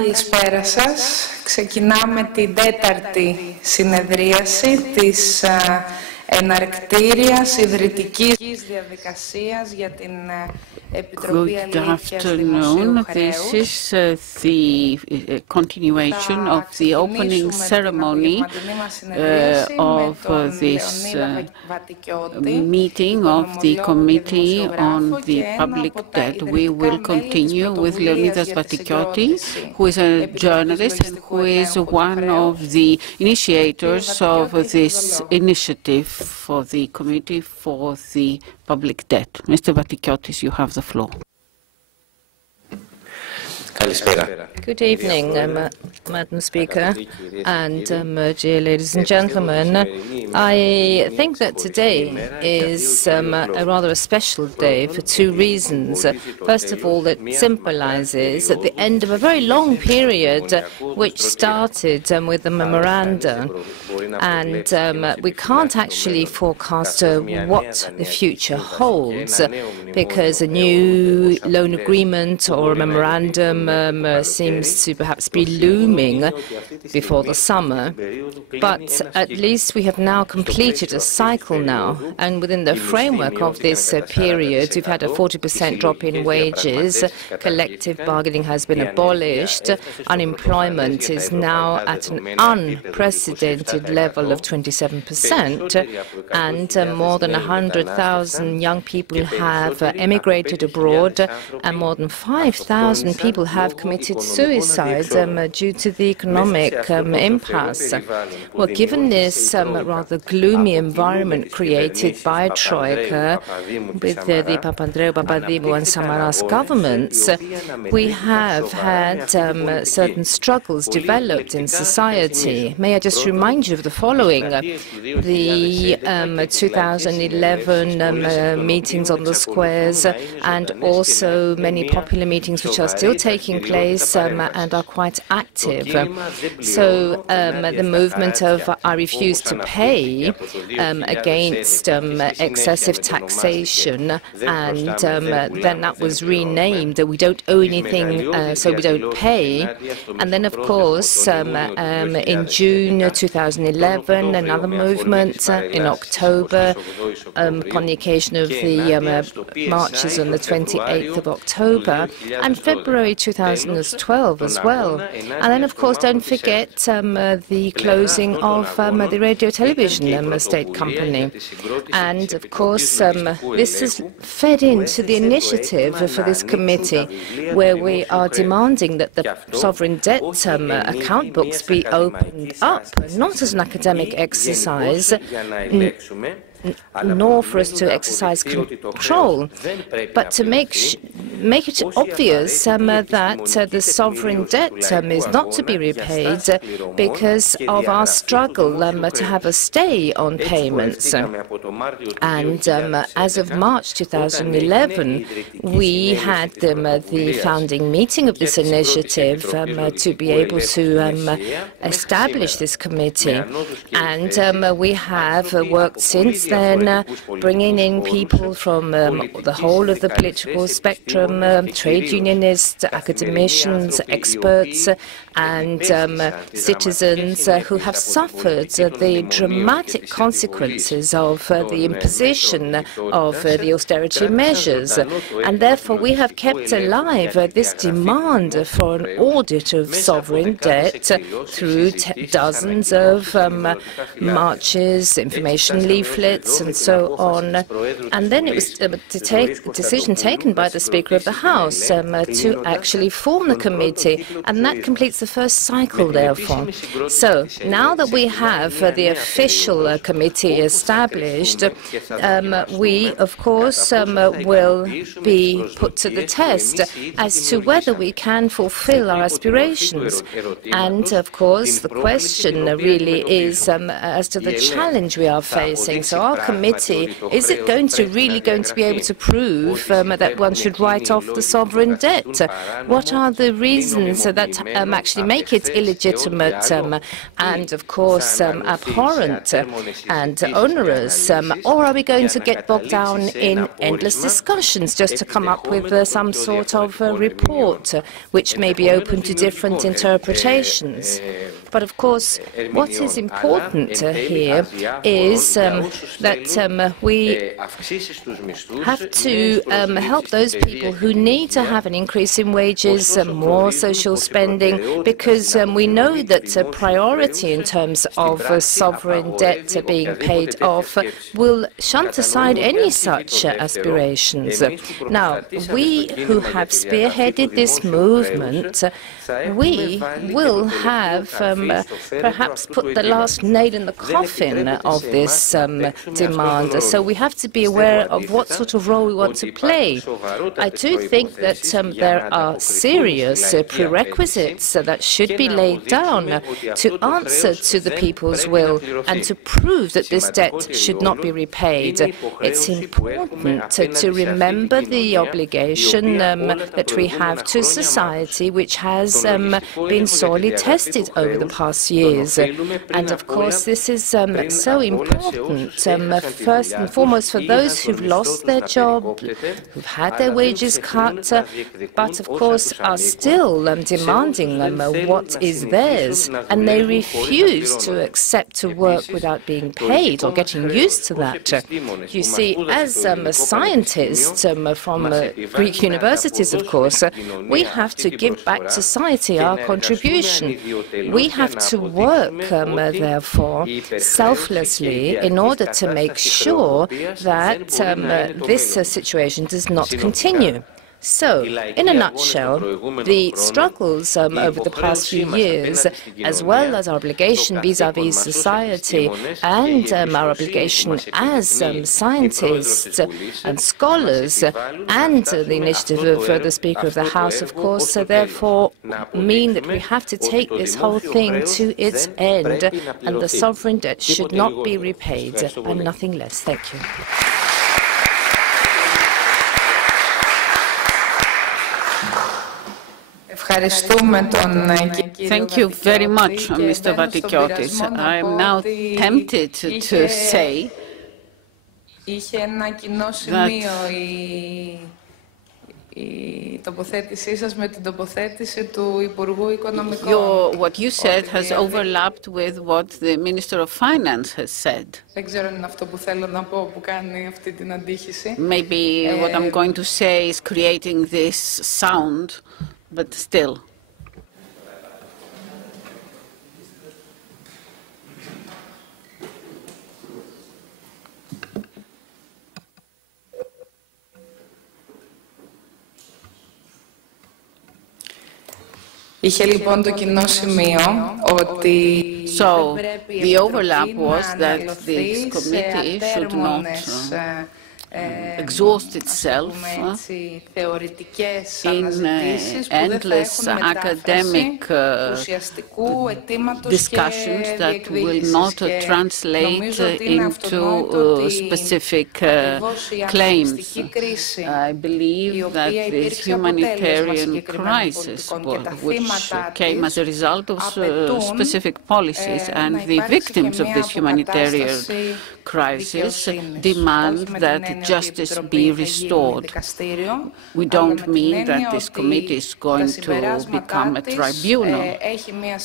Καλησπέρα σας. Ξεκινάμε την τέταρτη συνεδρίαση της εναρκτήριας ιδρυτικής διαδικασίας για την Επιτροπή Αλληλείας Δημοσίου Χρέους. This is the continuation of the opening ceremony of this meeting of the Committee on the Public Debt. We will continue with Leonidas Vatikiotti, who is a journalist and who is one of the initiators of this initiative for the Committee for the Public Debt. Mr. Vatikiotis, you have the floor. Good evening, Madam Speaker and dear ladies and gentlemen. I think that today is a rather special day for two reasons. First of all, it symbolizes the end of a very long period which started with the memoranda, and we can't actually forecast what the future holds, because a new loan agreement or a memorandum seems to perhaps be looming before the summer. But at least we have now completed a cycle now, and within the framework of this period, we've had a 40% drop in wages, collective bargaining has been abolished, unemployment is now at an unprecedented level of 27%, and more than 100,000 young people have emigrated abroad, and more than 5,000 people have committed suicide due to the economic impasse. Well, given this rather gloomy environment created by Troika with the Papandreou, Papadimou and Samaras governments, we have had certain struggles developed in society. May I just remind you of the following. The 2011 meetings on the squares, and also many popular meetings which are still taking place and are quite active. So the movement of I refuse to pay against excessive taxation, and then that was renamed We Don't Owe Anything, so we don't pay. And then, of course, in June 2011, another movement. In October, upon the occasion of the marches on the 28th of October, and February 2012 as well. And then, of course, don't forget the closing of the radio television state company. And, of course, this has fed into the initiative for this committee, where we are demanding that the sovereign debt account books be opened up, not as an academic exercise, nor for us to exercise control, but to make it obvious that the sovereign debt is not to be repaid because of our struggle to have a stay on payments. And as of March 2011, we had the founding meeting of this initiative to be able to establish this committee. And we have worked since then, bringing in people from the whole of the political spectrum, trade unionists, academicians, experts, and citizens who have suffered the dramatic consequences of the imposition of the austerity measures. And therefore, we have kept alive this demand for an audit of sovereign debt through dozens of marches, information leaflets, and so on. And then it was a decision taken by the Speaker of the House to actually form the committee, and that completes the first cycle, therefore. So now that we have the official committee established, we, of course, will be put to the test as to whether we can fulfill our aspirations. And, of course, the question really is as to the challenge we are facing. So our committee, is it really going to be able to prove that one should write off the sovereign debt? What are the reasons that actually make it illegitimate and, of course, abhorrent and onerous? Or are we going to get bogged down in endless discussions just to come up with some sort of report which may be open to different interpretations? But, of course, what is important here is that we have to help those people who need to have an increase in wages, more social spending, because we know that a priority in terms of sovereign debt being paid off will shunt aside any such aspirations. Now, we who have spearheaded this movement, we will have perhaps put the last nail in the coffin of this demand. So we have to be aware of what sort of role we want to play. I do think that there are serious prerequisites that should be laid down to answer to the people's will and to prove that this debt should not be repaid. It's important to remember the obligation that we have to society, which has been sorely tested over the past years. And of course, this is so important, first and foremost for those who've lost their job, who've had their wages cut, but of course are still demanding what is theirs, and they refuse to accept to work without being paid or getting used to that. You see, as scientists from Greek universities, of course, we have to give back to society our contribution. We have to work, therefore, selflessly in order to make sure that this situation does not continue. So, in a nutshell, the struggles over the past few years, as well as our obligation vis-à-vis society and our obligation as scientists and scholars, and the initiative of the Speaker of the House, of course, therefore mean that we have to take this whole thing to its end, and the sovereign debt should not be repaid, and nothing less. Thank you. Thank you very much, Mr. Vatikiotis. I am now tempted to say that what you said has overlapped with what the Minister of Finance has said. Maybe what I'm going to say is creating this sound, but still. Είχε λοιπόν το κοινό σημείο ότι the overlap was that this committee should not exhaust itself in endless academic discussions that will not translate into specific claims. I believe that this humanitarian crisis, which came as a result of specific policies, and the victims of this humanitarian crisis demand that justice be restored. We don't mean that this committee is going to become a tribunal,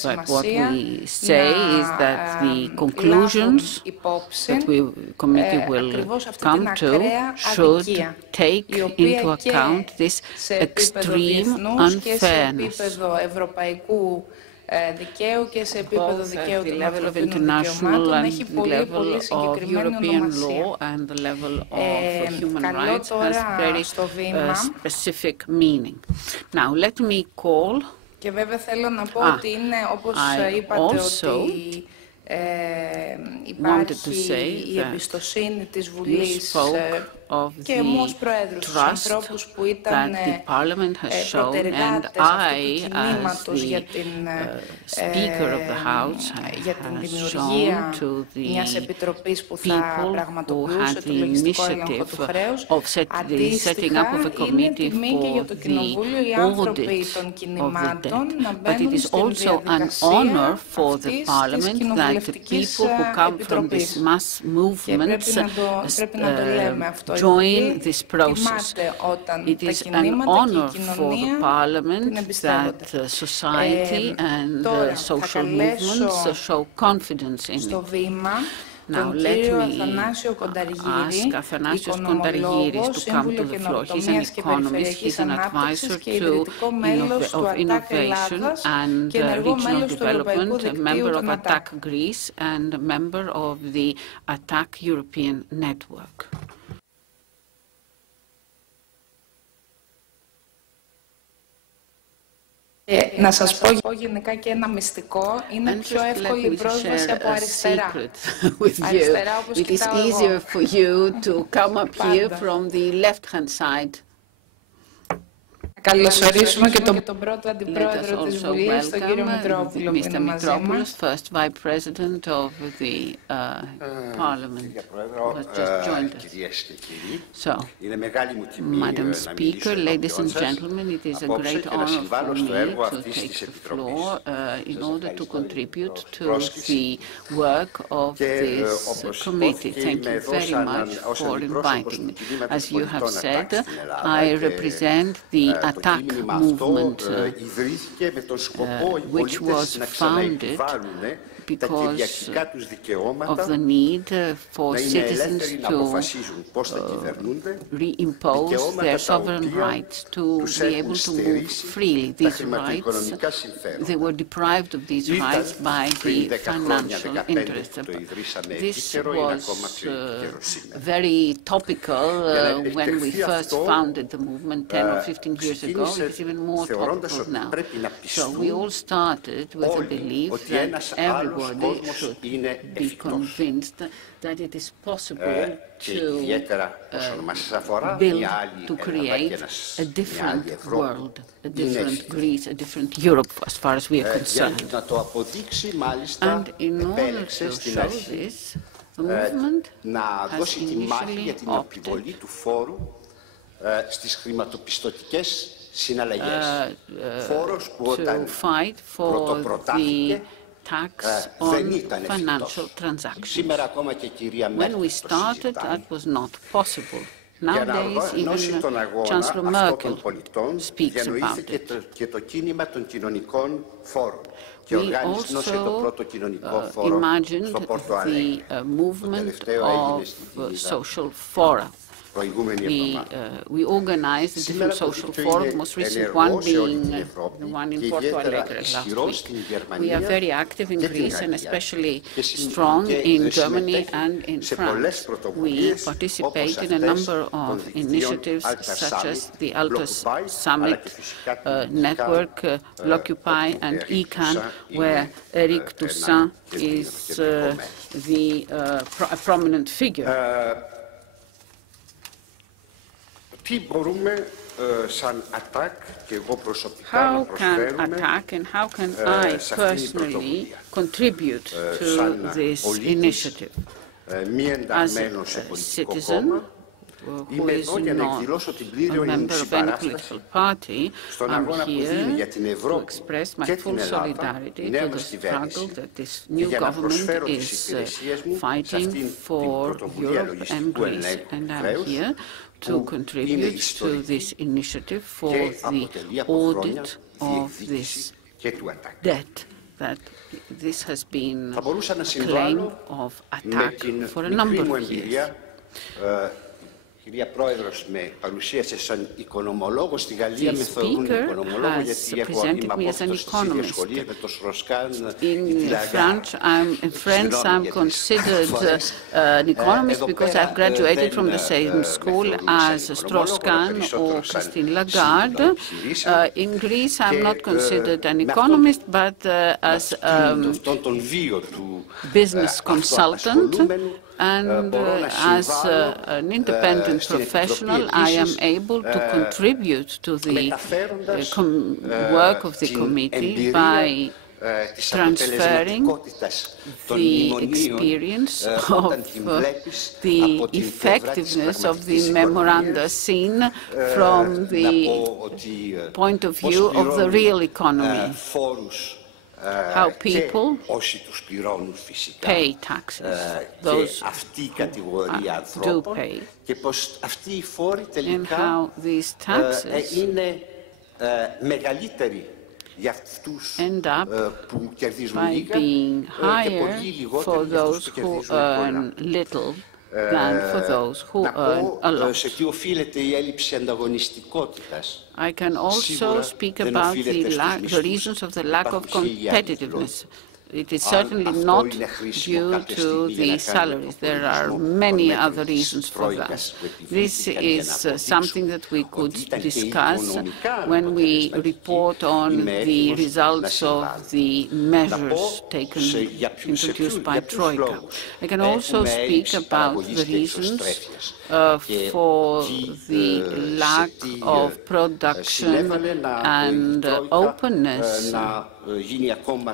but what we say is that the conclusions that the committee will come to should take into account this extreme unfairness, both at the level of international and the level of European law and the level of human rights has very specific meaning. Now, let me call. I also wanted to say that you spoke of the trust that the Parliament has shown, and I, as the Speaker of the House, have shown to the people who had the initiative of setting up of a committee for the audit of the debt. But it is also an honor for the Parliament that the people who come from these mass movements join this process. It is an honor for the Parliament that society and social movements show confidence in it. Now let me ask Athanasios Kontargiris to come to the floor. He's an economist, he's an advisor of innovation and regional development, a member of ATTAC Greece and a member of the ATTAC European Network. Να σας πω γενικά και ένα μυστικό, είναι πιο εύκολη η πρόσβαση από αριστερά. It is easier for you to come up here from the left-hand side. Καλωσορίσουμε και τον πρώτο αντιπρόεδρο της Βουλής, τον κύριο Μητρόπουλο, που είναι μαζί μας. First Vice President of the Parliament, who has just joined us. So, Madam Speaker, ladies and gentlemen, it is a great honor for me to take the floor in order to contribute to the work of this committee. Thank you very much for inviting me. As you have said, I represent the ATTAC movement, which was founded because of the need for citizens to reimpose their sovereign rights, to be able to move freely. These rights, they were deprived of these rights by the financial interests. This was very topical when we first founded the movement 10 or 15 years ago. It is even more topical now. So we all started with a belief that everybody should be convinced that it is possible to build, to create a different world, a different Greece, a different Europe as far as we are concerned. And in order to show this, the movement has initially opted to fight for the tax on financial transactions. When we started, that was not possible. Nowadays, even Chancellor Merkel speaks about it. We also imagined the movement of social fora. We organized different social forums, most recent one being the one in Porto Alegre last week. We are very active in Greece and especially strong in Germany and in France. We participate in a number of initiatives such as the Altos Summit Network, L'Occupy and ECAN, where Eric Toussaint is a prominent figure. How can ATTAC and how can I personally contribute to this initiative? As a citizen who is not a member of any political party, I'm here to express my full solidarity to the struggle that this new government is fighting for Europe and Greece. And I'm here to contribute to this initiative for the audit of this debt, that this has been a claim of ATTAC for a number of years. Κυρία Πρόεδρος, με παρουσίασε σαν οικονομολόγο στη Γαλλία, με θεωρούν οικονομολόγο γιατί έχω αποσχολίες με το Στροσκάν. In France, I'm considered an economist because I've graduated from the same school as Strauss-Kahn or Christine Lagarde. In Greece, I'm not considered an economist, but as a business consultant. And as an independent professional, I am able to contribute to the work of the committee by transferring the experience of the effectiveness of the memoranda seen from the point of view of the real economy. How people pay taxes, those who do pay, and how these taxes end up by being higher for those who earn little than for those who earn a lot. I can also speak about the reasons of the lack of competitiveness. It is certainly not due to the salaries. There are many other reasons for that. This is something that we could discuss when we report on the results of the measures introduced by Troika. I can also speak about the reasons for the lack of production and openness,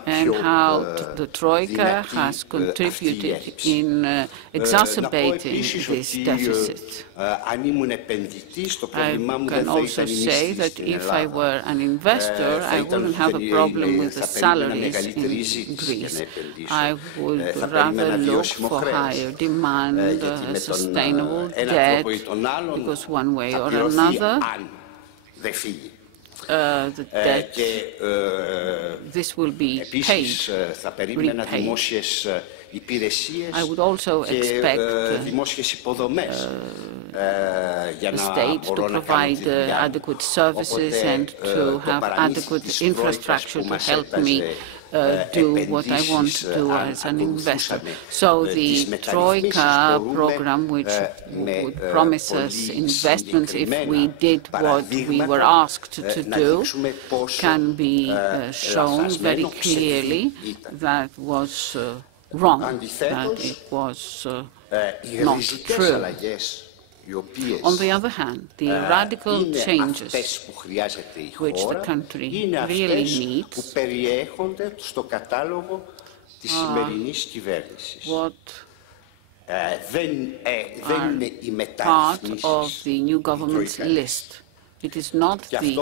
and how the Troika has contributed in exacerbating this deficit. I can also say that if I were an investor, I wouldn't have a problem with the salaries in Greece. I would rather look for higher demand, sustainable debt, because one way or another, the debt, this will be paid, repaid. I would also expect the state to provide adequate services and to have adequate infrastructure to help me do what I want to do as an investor. So the Troika program, which would promise us investments if we did what we were asked to do, can be shown very clearly that was wrong, that it was not true. On the other hand, the radical changes which the country really needs what are part of the new government's list. It is not the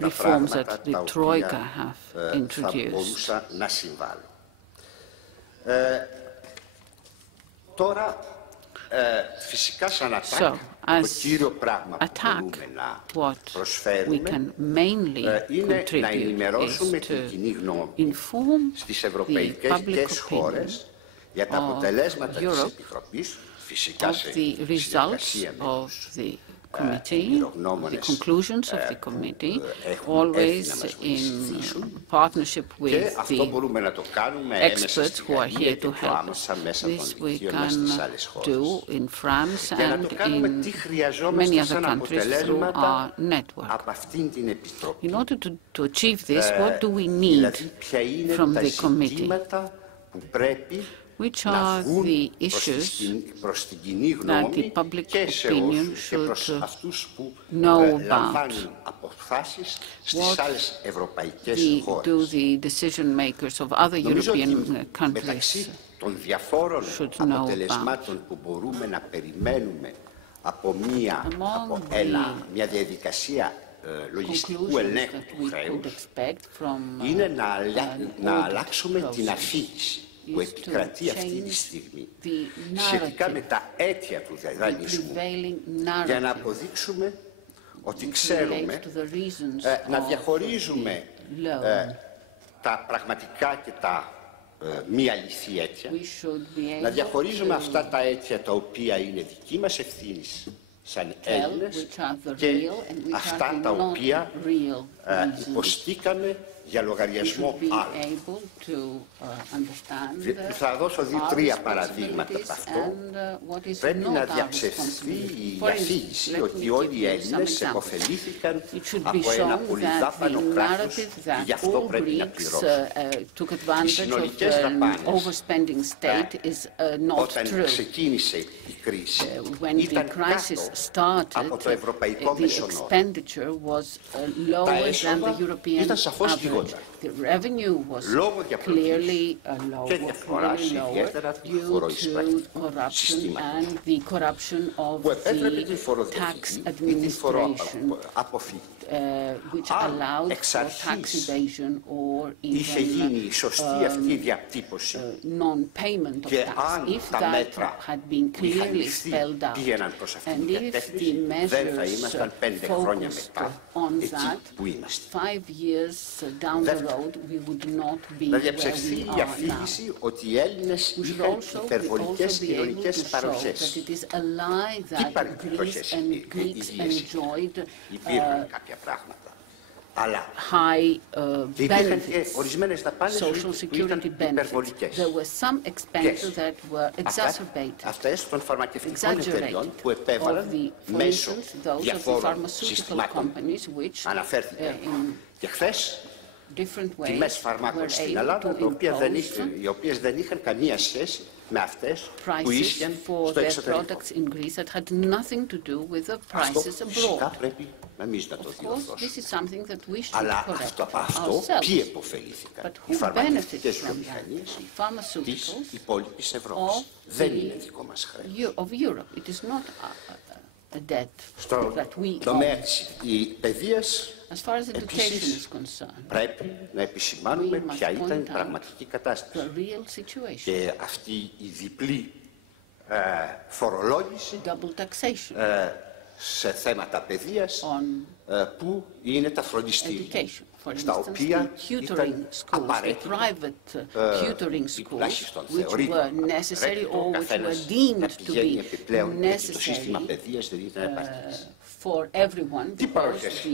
reforms that the Troika have introduced. So, as attack, what we can mainly contribute is to inform the public opinion of Europe of the results of the committee, the conclusions of the committee, always in partnership with the experts who are here to help us. This we can do in France and in many other countries through our network. In order to achieve this, what do we need from the committee? Which are the issues that the public opinion should know about? What do the decision makers of other European countries should know about? Among the conclusions that we could expect from is to change the narrative, the prevailing narrative, which relates to the reasons of the loan. We should be able to tell which are the real and which are the not real reasons για λογαριασμό άλλων. Θα δώσω δύο-τρία παραδείγματα από αυτό. Πρέπει να διαψευθεί η αφήγηση ότι όλοι οι Έλληνες επωφελήθηκαν από ένα πολυδάπανο κράτος και γι' αυτό πρέπει να πληρώσουν. Οι συνολικές δαπάνες, όταν ξεκίνησε η κρίση, ήταν κάτω από το ευρωπαϊκό μεσονόριο. Τα έσοδα ήταν σαφώς λιγότερα. Λόγω διαφορετικής και διαφοράς ιδιαίτερα του φοροεισπρακτικού συστήματος που επέτρεπε τη φοροδιαφυγή ή τη φοροαποφυγή. Εξ αρχής είχε γίνει η σωστή αυτή διατύπωση και αν τα μέτρα που είχαν ληφθεί πήγαιναν προς αυτήν την κατεύθυνση, δεν θα ήμασταν 5 χρόνια μετά εκεί που είμαστε. Να διαψευθεί η αφήγηση ότι οι Έλληνες είχαν υπερβολικές κοινωνικές παροχές. Υπήρχαν παροχές, υπήρχαν κάποια πράγματα. Αλλά υπήρχαν και ορισμένες δαπάνες που ήταν υπερβολικές. Και αυτές των φαρμακευτικών εταιριών που επέβαλαν μέσω διαφόρων συστημάτων. Αναφέρθηκαν και χθες τιμές φαρμάκων στην Ελλάδα, οι οποίες δεν είχαν καμία σχέση με αυτές που ίσχυαν στο εξωτερικό. Αυτό φυσικά πρέπει εμείς να το διορθώσουμε. Αλλά αυτό ποιοι επωφελήθηκαν? Οι φαρμακευτικές βιομηχανίες της υπόλοιπης Ευρώπης. Δεν είναι δικό μας χρέος. Στον τομέα της παιδείας επίσης πρέπει να επισημάνουμε ποια ήταν η πραγματική κατάσταση. Και αυτή η διπλή φορολόγηση σε θέματα παιδείας που είναι τα φροντιστήρια, στα οποία ήταν απαραίτητο, τουλάχιστον θεωρείται απαραίτητο ο καθένας να πηγαίνει επιπλέον, γιατί το σύστημα παιδείας δεν ήταν επαρκές. Τι παροχές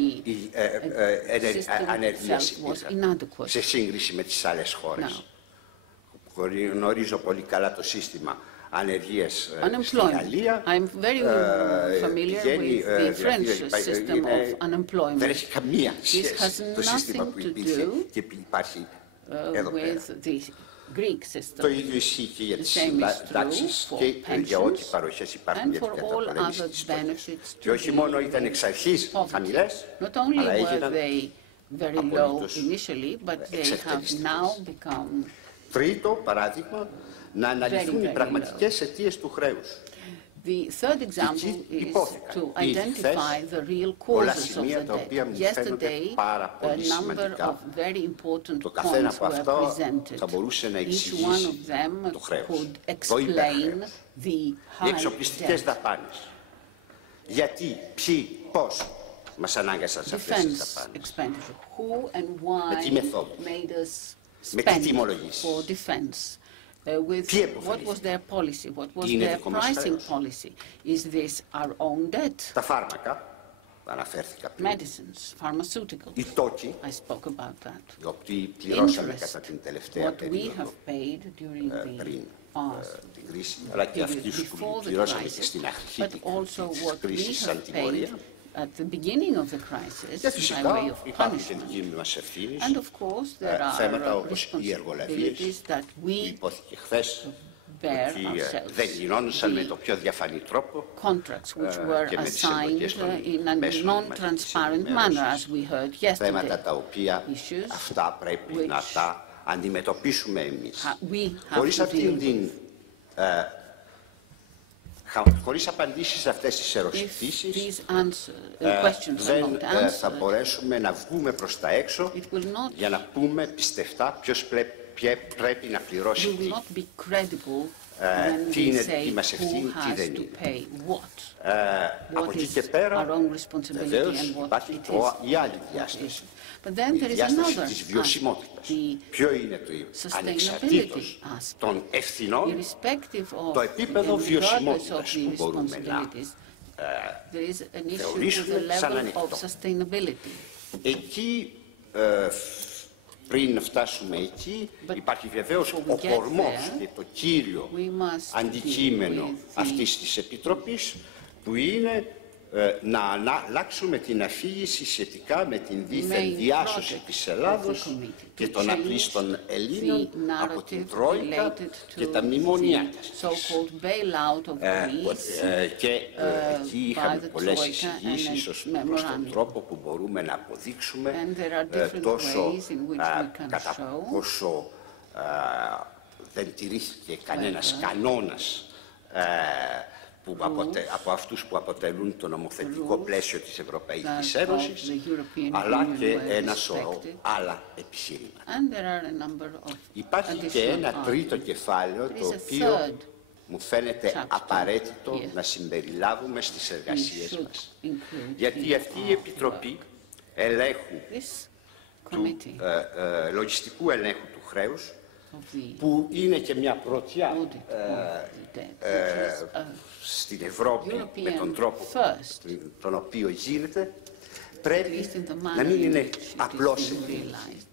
ανεργίας υπήρχαν σε σύγκριση με τις άλλες χώρες? Γνωρίζω πολύ καλά το σύστημα ανεργίας στη Γαλλία. Δεν έχει καμία σχέση το σύστημα που υπήρχε και υπάρχει εδώ πέρα. Το ίδιο ισχύει και για τις συντάξεις και για ό,τι παροχές υπάρχουν για την καταπολέμηση της φτώχειας. Και όχι μόνο ήταν εξ αρχής χαμηλές, αλλά έγιναν απολύτως εξευτελιστικές. Τρίτο παράδειγμα, να αναλυθούν οι πραγματικές αιτίες του χρέους. The third example is to identify the real causes of the debt. Yesterday, a number of very important points were presented. Each one of them could explain the high debt. Γιατί, ποιοι, πώς μας ανάγκασαν σε αυτές τις δαπάνες? Who and why made us spend for defense? What was their policy? What was their pricing policy? Is this our own debt? Τα φάρμακα, αναφέρθηκα πριν. Medicines, pharmaceuticals. Οι τόκοι, I spoke about that. οι οποίοι πληρώσαμε κατά την τελευταία What we περίοδο have paid during the πριν past την κρίση, αλλά και αυτούς που πληρώσαμε και στην αρχή της κρίσης σαν τιμωρία. At the beginning of the crisis, Και by φυσικά way of υπάρχουν και punishment. δική μας ευθύνης, And of course, there θέματα are όπως οι εργολαβίες, responsibilities that που we υπόθηκε χθες, bear ότι ourselves. δεν γινόντουσαν με το πιο διαφανή τρόπο Contracts which were και με τις assigned εμπλοκές των in a μέσων non-transparent manner, as we heard yesterday. θέματα τα οποία αυτά πρέπει να τα αντιμετωπίσουμε εμείς. Χωρίς αυτήν την χωρίς απαντήσεις σε αυτές τις ερωτήσεις, δεν θα μπορέσουμε να βγούμε προς τα έξω για να πούμε πιστευτά ποιος πρέπει να πληρώσει τι είναι δική μας ευθύνη, τι δεν είναι. Από εκεί και πέρα, βεβαίως, υπάρχει η άλλη διάσταση. Η διάσταση της βιωσιμότητας. Ποιο είναι το ανεξαρτήτως των ευθυνών, το επίπεδο βιωσιμότητας που μπορούμε να θεωρήσουμε σαν ανοιχτό. Εκεί πριν φτάσουμε εκεί, υπάρχει βεβαίως ο κορμός και το κύριο αντικείμενο αυτής της Επιτροπής, που είναι να αλλάξουμε την αφήγηση σχετικά με την δίθεν διάσωση της Ελλάδος και των απλήστων Ελλήνων από την Τρόικα και τα μνημονιάτα της. Και εκεί είχαμε πολλές εισηγήσεις ως προς τον τρόπο που μπορούμε να αποδείξουμε τόσο κατά πόσο δεν τηρήθηκε κανένας κανόνας από αυτούς που αποτελούν το νομοθετικό πλαίσιο της Ευρωπαϊκής Ένωσης, αλλά και ένα σωρό άλλα επιχειρήματα. Υπάρχει και ένα τρίτο κεφάλαιο, το οποίο μου φαίνεται απαραίτητο να συμπεριλάβουμε στις εργασίες μας. Γιατί αυτή η Επιτροπή ελέγχου λογιστικού ελέγχου του χρέους, που είναι και μια πρωτιά στην Ευρώπη με τον τρόπο τον οποίο γίνεται, πρέπει να μην είναι απλώς επίλυση.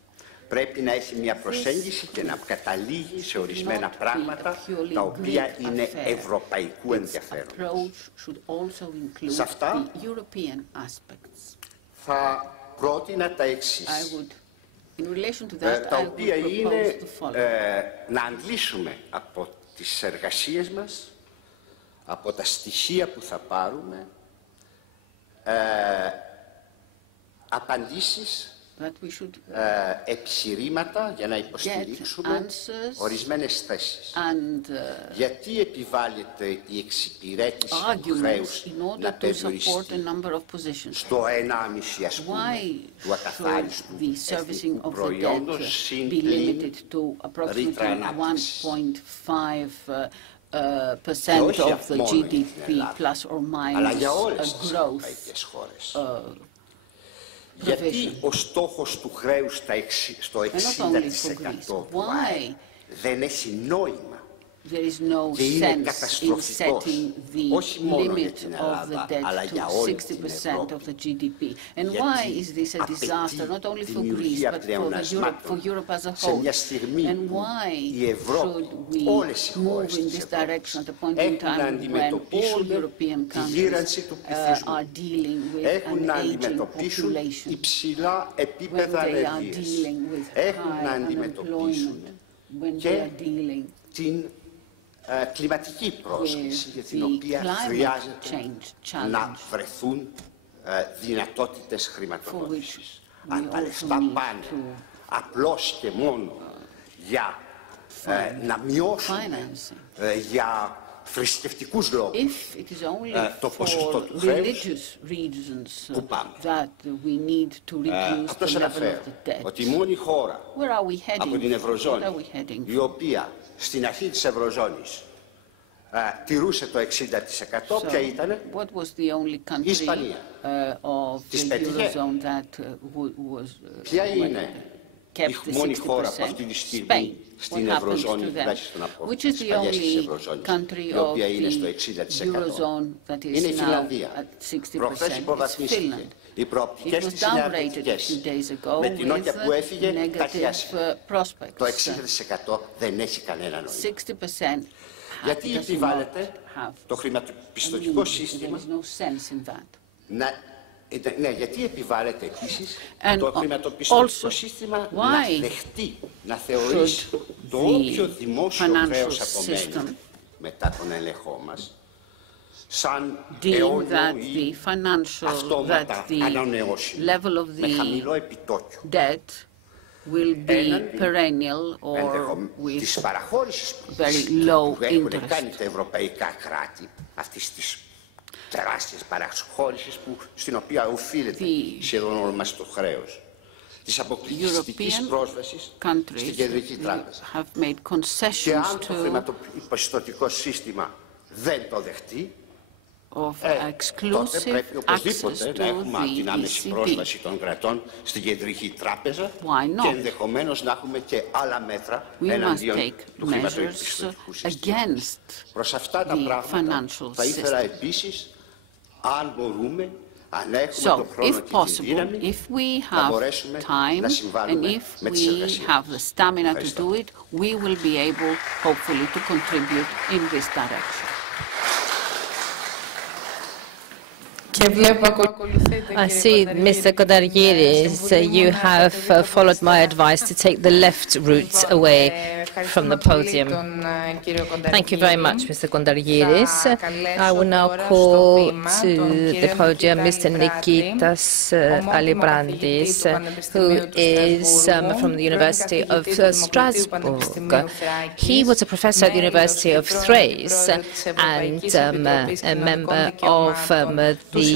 Πρέπει να έχει μια προσέγγιση και να καταλήγει σε ορισμένα πράγματα τα οποία είναι ευρωπαϊκού ενδιαφέροντος. Σε αυτά θα πρότεινα τα εξής, τα οποία είναι να αντλήσουμε από τις εργασίες μας, από τα στοιχεία που θα πάρουμε, απαντήσεις, επιχειρήματα για να υποστηρίξουμε ορισμένες θέσεις. Γιατί επιβάλλεται η εξυπηρέτηση του χρέους να περιοριστεί στο 1,5 ας πούμε του ακαθάριστου εθνικού προϊόντος συν πλην ρήτρα ανάπτυξης. Percent of the GDP plus or αλλά minus για όλες a τις growth ευρωπαϊκές χώρες. Γιατί ο στόχος του χρέους στο 60% του ΑΕΠ δεν έχει νόημα there is no και είναι sense in καταστροφικός, setting όχι the μόνο για limit την of the Ελλάδα, αλλά debt για to όλη την 60% of the GDP. And Γιατί why is this a disaster, not only for Greece, but for Europe as a whole? And why should we move in this direction at a point in time when all European countries are dealing with an aging population, when they are dealing with high unemployment, when they are dealing κλιματική πρόσκληση για την οποία χρειάζεται να βρεθούν δυνατότητες χρηματοδότησης. Αν τα λεφτά πάνε απλώς και μόνο για να μειώσουμε για θρησκευτικούς λόγους το ποσοστό του χρέους, που πάμε. Αυτό σε αναφέρω ότι η μόνη χώρα από την Ευρωζώνη η οποία στην αρχή της Ευρωζώνης τηρούσε το 60%, ποια ήταν? Η Ισπανία. Της πέτυχε. Ποια είναι η μόνη χώρα που αυτή τη στιγμή στην Ευρωζώνη, τουλάχιστον από τις παλιές της Ευρωζώνης, η οποία είναι στο 60%? Είναι η Φιλανδία. Προχθές υποβαθμίστηκε. Οι προοπτικές της είναι αρνητικές. Με την Νότια που έφυγε, τα χιάσαμε. Το 60% δεν έχει κανένα νόημα. Γιατί επιβάλλεται το χρηματοπιστωτικό σύστημα ναι, γιατί επιβάλλεται επίσης το χρηματοπιστωτικό σύστημα να δεχτεί, να θεωρήσει το όποιο δημόσιο χρέος απομένει μετά τον έλεγχό μας σαν αιώνιο ή αυτόματα ανανεώσιμο με χαμηλό επιτόκιο. Will be perennial or with very low interest. Κάνει τα ευρωπαϊκά κράτη αυτής της τεράστιας παραχώρησης στην οποία οφείλεται σχεδόν όλο μας το χρέος, της αποκλειστικής πρόσβασης στην κεντρική τράπεζα. Και αν το χρηματοπιστωτικό σύστημα δεν το δεχτεί, τότε πρέπει οπωσδήποτε να έχουμε την άμεση πρόσβαση των κρατών στην κεντρική τράπεζα και ενδεχομένως να έχουμε και άλλα μέτρα εναντίον του χρηματοπιστωτικού συστήματος. Προς αυτά τα πράγματα θα ήθελα επίσης, αν μπορούμε, So, if possible, if we have time and if we have the stamina to do it, we will be able, hopefully, to contribute in this direction. I see, Mr. Kodargiris, you have followed my advice to take the left route away from the podium. Thank you very much, Mr. Kodargiris. I will now call to the podium Mr. Nikitas Alibrandis, who is from the University of Strasbourg. He was a professor at the University of Thrace and a member of the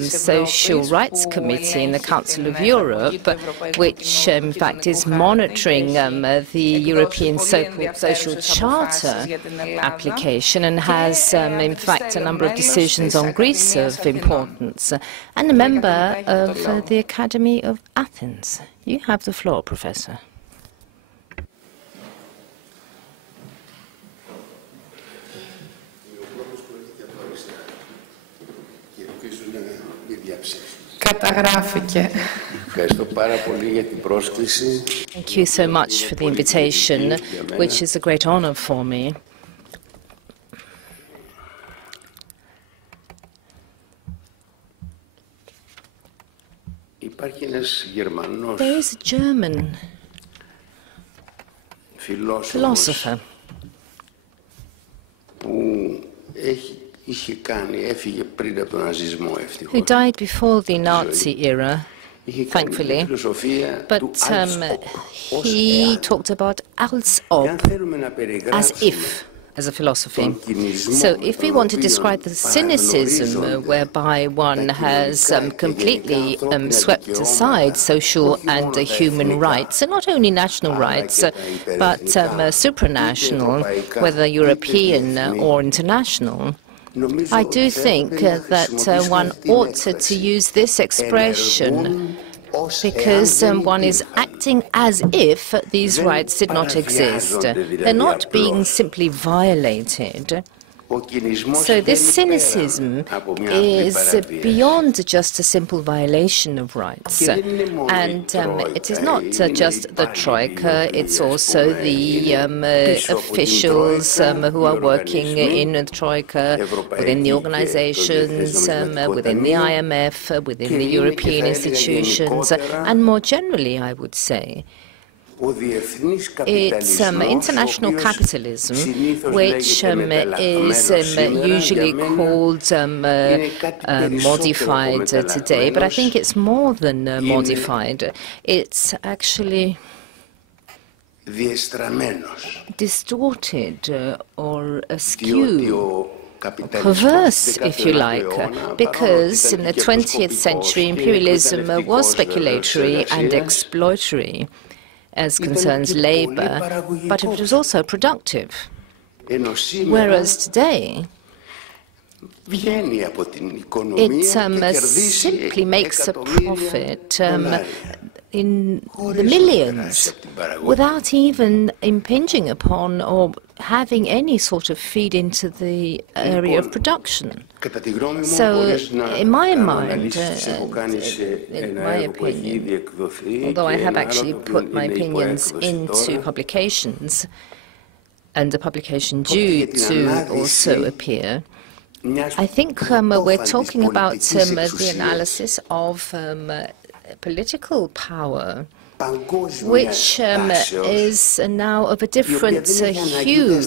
Social Rights Committee in the Council of Europe, which in fact is monitoring the European Social Charter application and has in fact a number of decisions on Greece of importance, and a member of the Academy of Athens. You have the floor, Professor. Thank you so much for the invitation, which is a great honor for me. There is a German philosopher who died before the Nazi era, thankfully, but he talked about als ob, as if, as a philosophy. So if we want to describe the cynicism whereby one has completely swept aside social and human rights, and not only national rights, but supranational, whether European or international, I do think that one ought to use this expression because one is acting as if these rights did not exist. They're not being simply violated. So this cynicism is beyond just a simple violation of rights. And it is not just the Troika, it's also the officials who are working in the Troika, within the organizations, within the IMF, within the European institutions, and more generally, I would say. It's international capitalism, which is usually called modified today, but I think it's more than modified. It's actually distorted or askew, perverse, if you like, because in the 20th century imperialism was speculatory and exploitory as concerns labour, but it was also productive. Whereas today, it simply makes a profit in the millions without even impinging upon or having any sort of feed into the area of production. So, in my mind, in my opinion, although I have actually put my opinions into publications, and a publication due to also appear, I think we're talking about the analysis of political power, which is now of a different hue,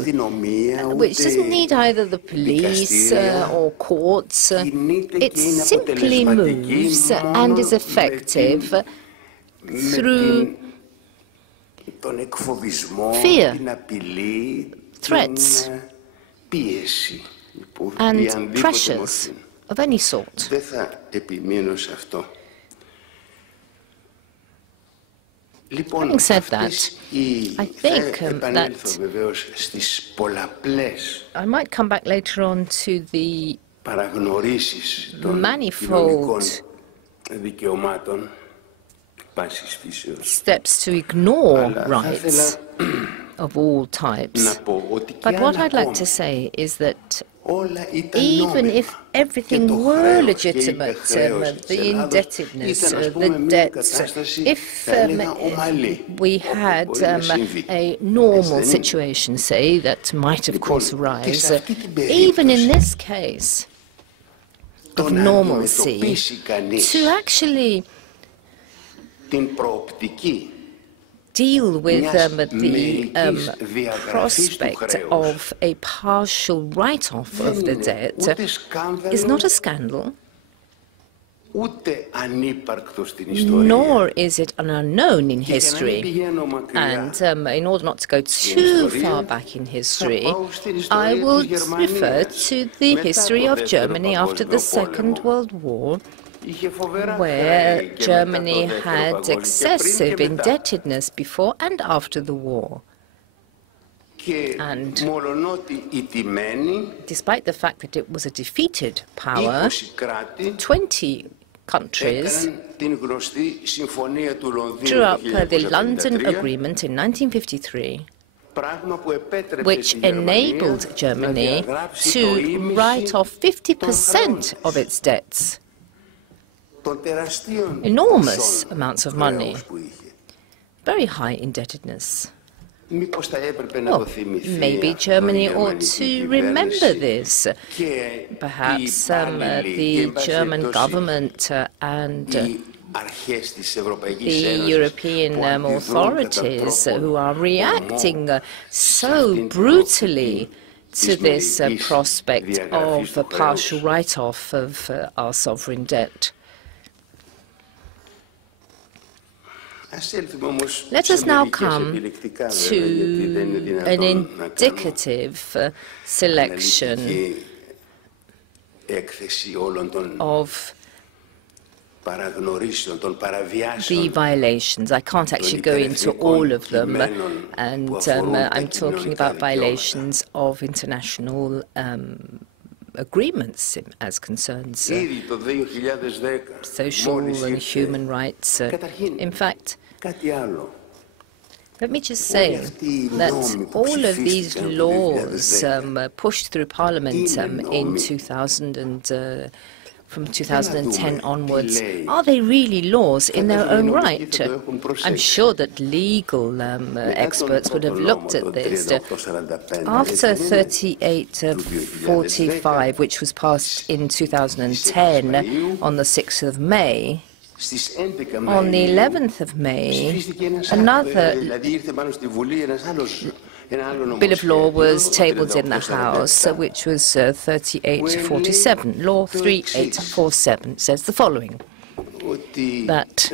which doesn't need either the police or courts. It simply moves and is effective through fear, threats, and pressures of any sort. Having said that, I think that I might come back later on to the manifold steps to ignore rights of all types. But what I'd like to say is that even if everything were legitimate, the indebtedness, the debts, if we had a normal situation, say, that might of course arise, even in this case of normalcy, to actually deal with the prospect of a partial write-off of the debt is not a scandal, nor is it an unknown in history. And in order not to go too far back in history, I will refer to the history of Germany after the Second World War, where Germany had excessive indebtedness before and after the war. And despite the fact that it was a defeated power, 20 countries drew up the London Agreement in 1953, which enabled Germany to write off 50% of its debts. Enormous amounts of money, very high indebtedness. Well, maybe Germany ought to remember this. Perhaps the German government and the European authorities who are reacting so brutally to this prospect of a partial write-off of our sovereign debt. Let us now come to an indicative selection of the violations. I can't actually go into all of them, and I'm talking about violations of international agreements as concerns social and human rights. In fact, let me just say that all of these laws pushed through Parliament in 2000 from 2010 onwards, are they really laws in their own right? I'm sure that legal experts would have looked at this. After 3845, which was passed in 2010 on the 6th of May, on the 11th of May, another Bill of Law was tabled in the House, which was 3847. Law 3847 says the following, that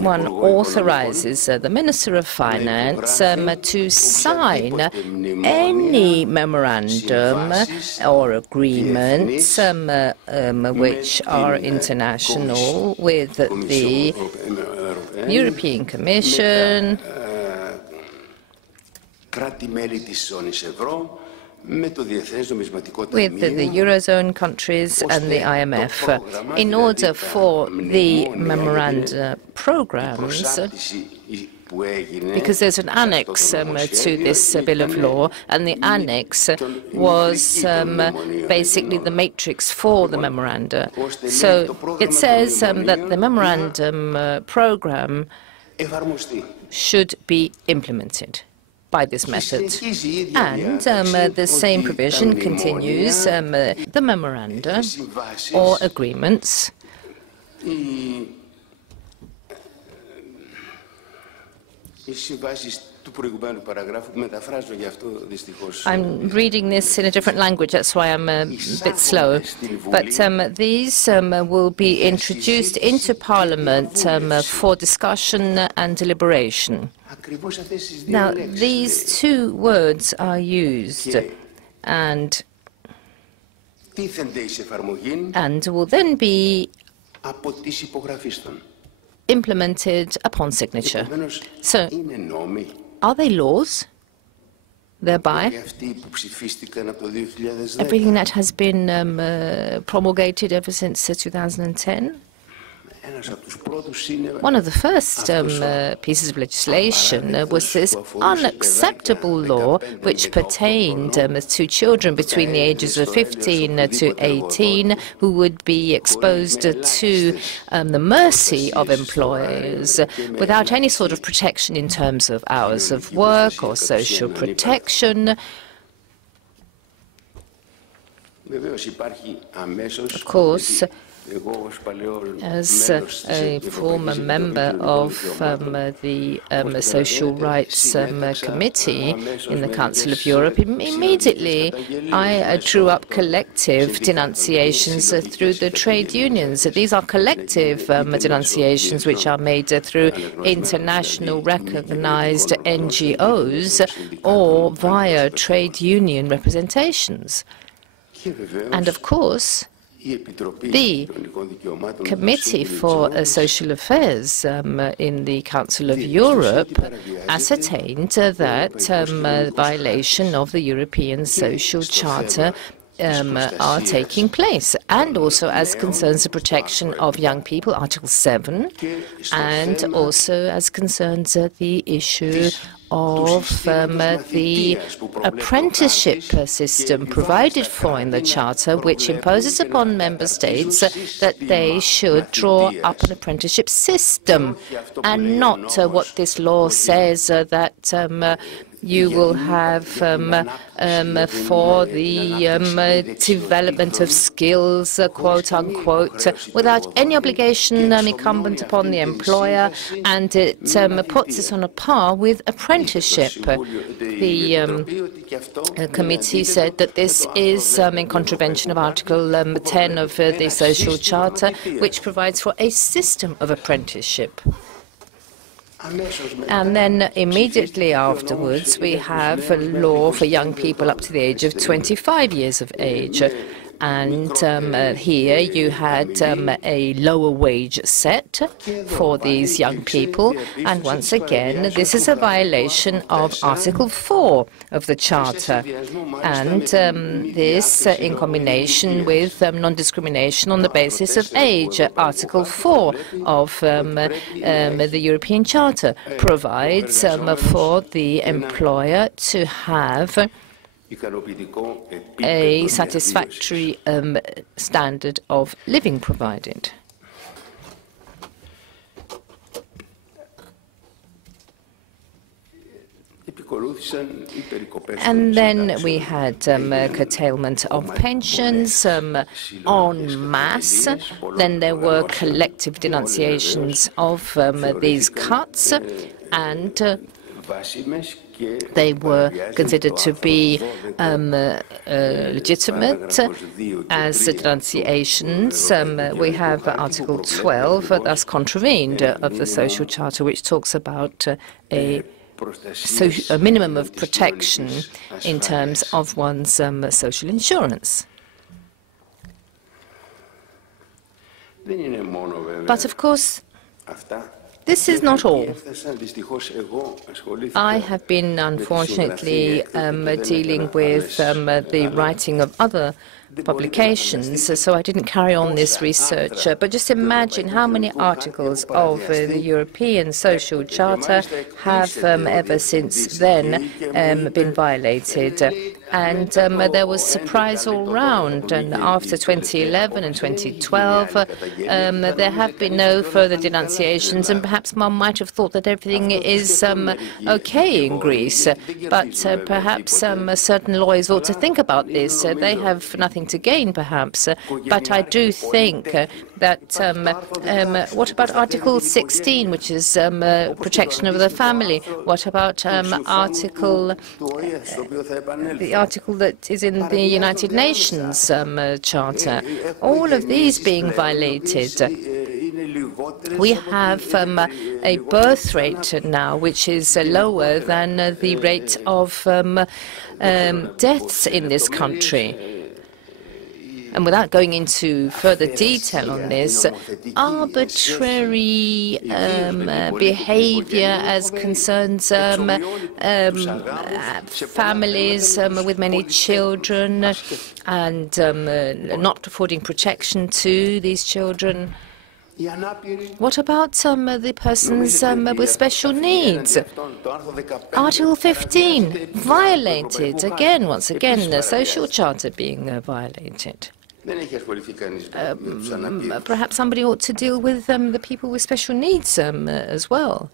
one authorizes the Minister of Finance to sign any memorandum or agreements which are international with the European Commission, with the Eurozone countries and the IMF, in order for the memoranda programs, because there's an annex to this Bill of Law, and the annex was basically the matrix for the memoranda. So it says that the memorandum program should be implemented by this method. And the same provision continues the memoranda or agreements I'm reading this in a different language, that's why I'm a bit slow. But these will be introduced into Parliament for discussion and deliberation. Now, these two words are used and will then be implemented upon signature. So, are they laws thereby? Everything that has been promulgated ever since 2010? One of the first pieces of legislation was this unacceptable law which pertained to children between the ages of 15 to 18 who would be exposed to the mercy of employers without any sort of protection in terms of hours of work or social protection. Of course, as a former member of the Social Rights Committee in the Council of Europe, immediately I drew up collective denunciations through the trade unions. These are collective denunciations which are made through international recognized NGOs or via trade union representations. And of course, the Committee for Social Affairs in the Council of Europe ascertained that violation of the European Social Charter are taking place, and also as concerns the protection of young people, Article 7, and also as concerns the issue of the apprenticeship system provided for in the Charter, which imposes upon member states that they should draw up an apprenticeship system, and not what this law says that you will have for the development of skills, quote unquote, without any obligation incumbent upon the employer, and it puts us on a par with apprenticeship. The committee said that this is in contravention of Article 10 of the Social Charter, which provides for a system of apprenticeship. And then immediately afterwards, we have a law for young people up to the age of 25 years of age. And here you had a lower wage set for these young people. And once again, this is a violation of Article 4 of the Charter. And this in combination with non-discrimination on the basis of age. Article 4 of the European Charter provides for the employer to have a satisfactory standard of living provided. And then we had curtailment of pensions en masse. Then there were collective denunciations of these cuts, and they were considered to be legitimate as denunciations. We have Article 12, thus contravened, of the Social Charter, which talks about a minimum of protection in terms of one's social insurance. But of course, this is not all. I have been, unfortunately, dealing with the writing of other publications, so I didn't carry on this research. But just imagine how many articles of the European Social Charter have ever since then been violated. And there was surprise all round. And after 2011 and 2012, there have been no further denunciations, and perhaps one might have thought that everything is okay in Greece. But perhaps certain lawyers ought to think about this. They have nothing to gain, perhaps. But I do think that what about Article 16, which is protection of the family? What about the article that is in the United Nations Charter? All of these being violated. We have a birth rate now which is lower than the rate of deaths in this country. And without going into further detail on this, arbitrary behavior as concerns families with many children and not affording protection to these children. What about the persons with special needs? Article 15, violated. Again, once again, the social charter being violated. Perhaps somebody ought to deal with the people with special needs as well.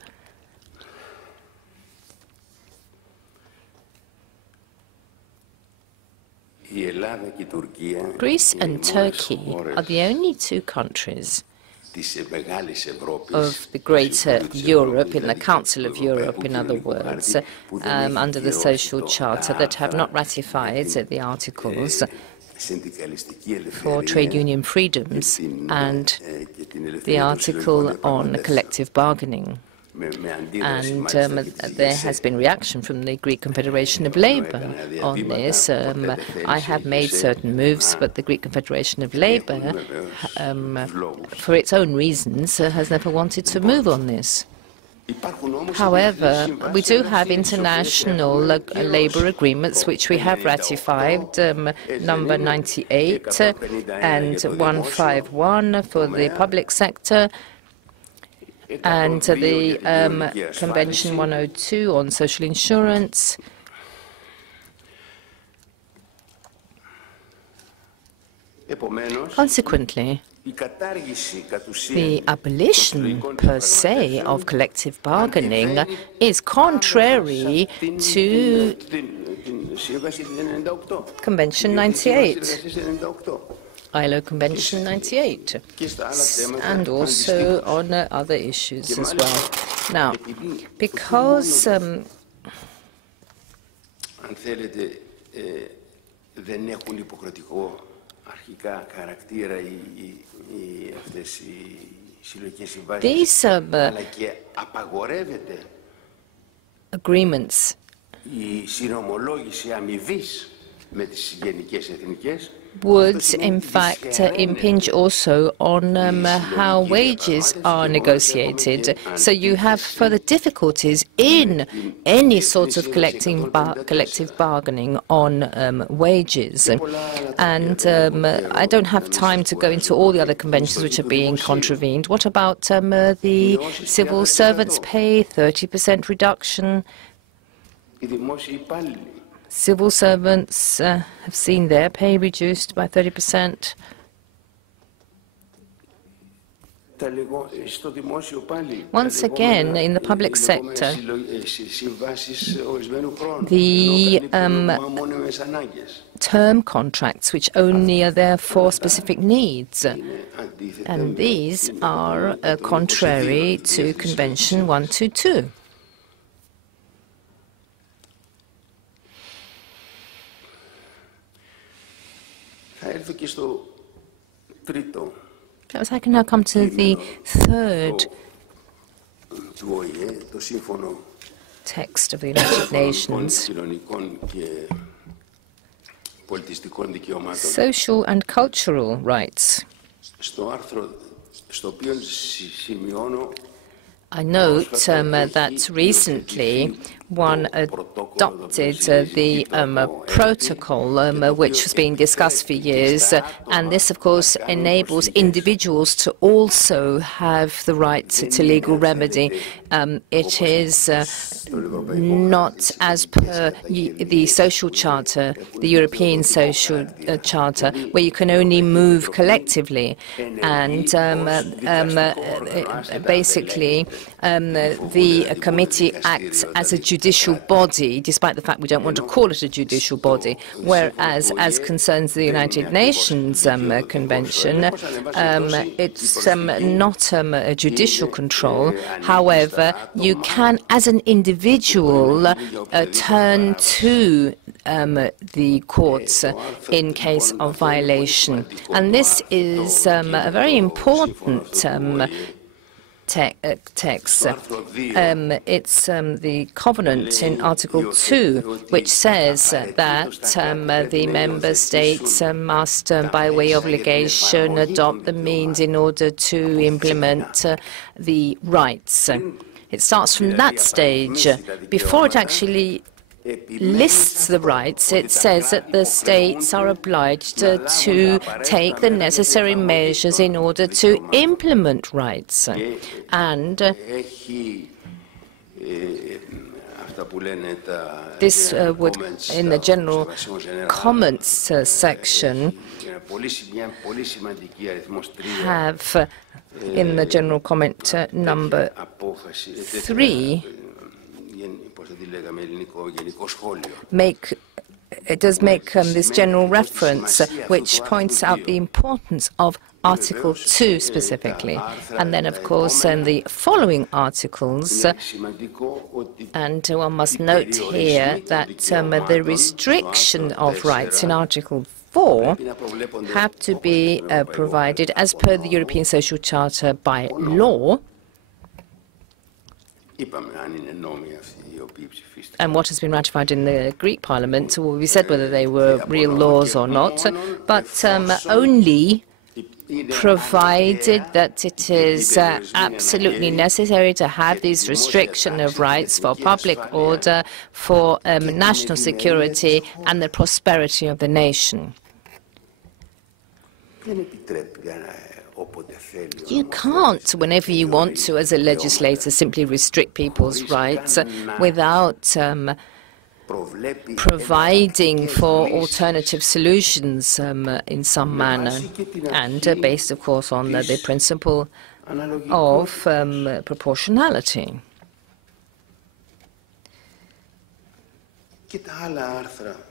Greece and Turkey are the only two countries of the Greater Europe, in the Council of Europe, in other words, under the Social Charter, that have not ratified the articles for trade union freedoms and the article on collective bargaining. And there has been reaction from the Greek Confederation of Labour on this. I have made certain moves, but the Greek Confederation of Labour, for its own reasons, has never wanted to move on this. However, we do have international labour agreements which we have ratified, number 98 and 151 for the public sector, and the Convention 102 on social insurance. Consequently, the abolition per se of collective bargaining is contrary to Convention 98. ILO Convention 98, and also on other issues as well. Now, because these agreements would, in fact, impinge also on how wages are negotiated. So you have further difficulties in any sort of collective bargaining on wages. And I don't have time to go into all the other conventions which are being contravened. What about the civil servants' pay, 30% reduction? Civil servants have seen their pay reduced by 30%. Once again, in the public sector, the term contracts which only are there for specific needs, and these are contrary to Convention 122. Perhaps I can now come to the third text of the United Nations. Social and cultural rights. I note that recently one adopted the protocol which was being discussed for years, and this, of course, enables individuals to also have the right to legal remedy. It is not as per the social charter, the European social charter, where you can only move collectively, and basically the committee acts as a judicial body, despite the fact we don't want to call it a judicial body, whereas as concerns the United Nations Convention, it's not a judicial control. However, you can, as an individual, turn to the courts in case of violation. And this is a very important text. It's the covenant in Article 2, which says that the member states must, by way of obligation, adopt the means in order to implement the rights. It starts from that stage. Before it actually lists the rights, it says that the states are obliged to take the necessary measures in order to implement rights. And this would, in the general comments section, have, in the general comment number 3, it does make this general reference, which points out the importance of Article 2 specifically. And then, of course, in the following articles, and one must note here that the restriction of rights in Article 4 have to be provided as per the European Social Charter by law. And what has been ratified in the Greek Parliament will be said whether they were real laws or not, but only provided that it is absolutely necessary to have these restriction of rights for public order, for national security and the prosperity of the nation. You can't, whenever you want to, as a legislator, simply restrict people's rights without providing for alternative solutions in some manner, and based, of course, on the principle of proportionality.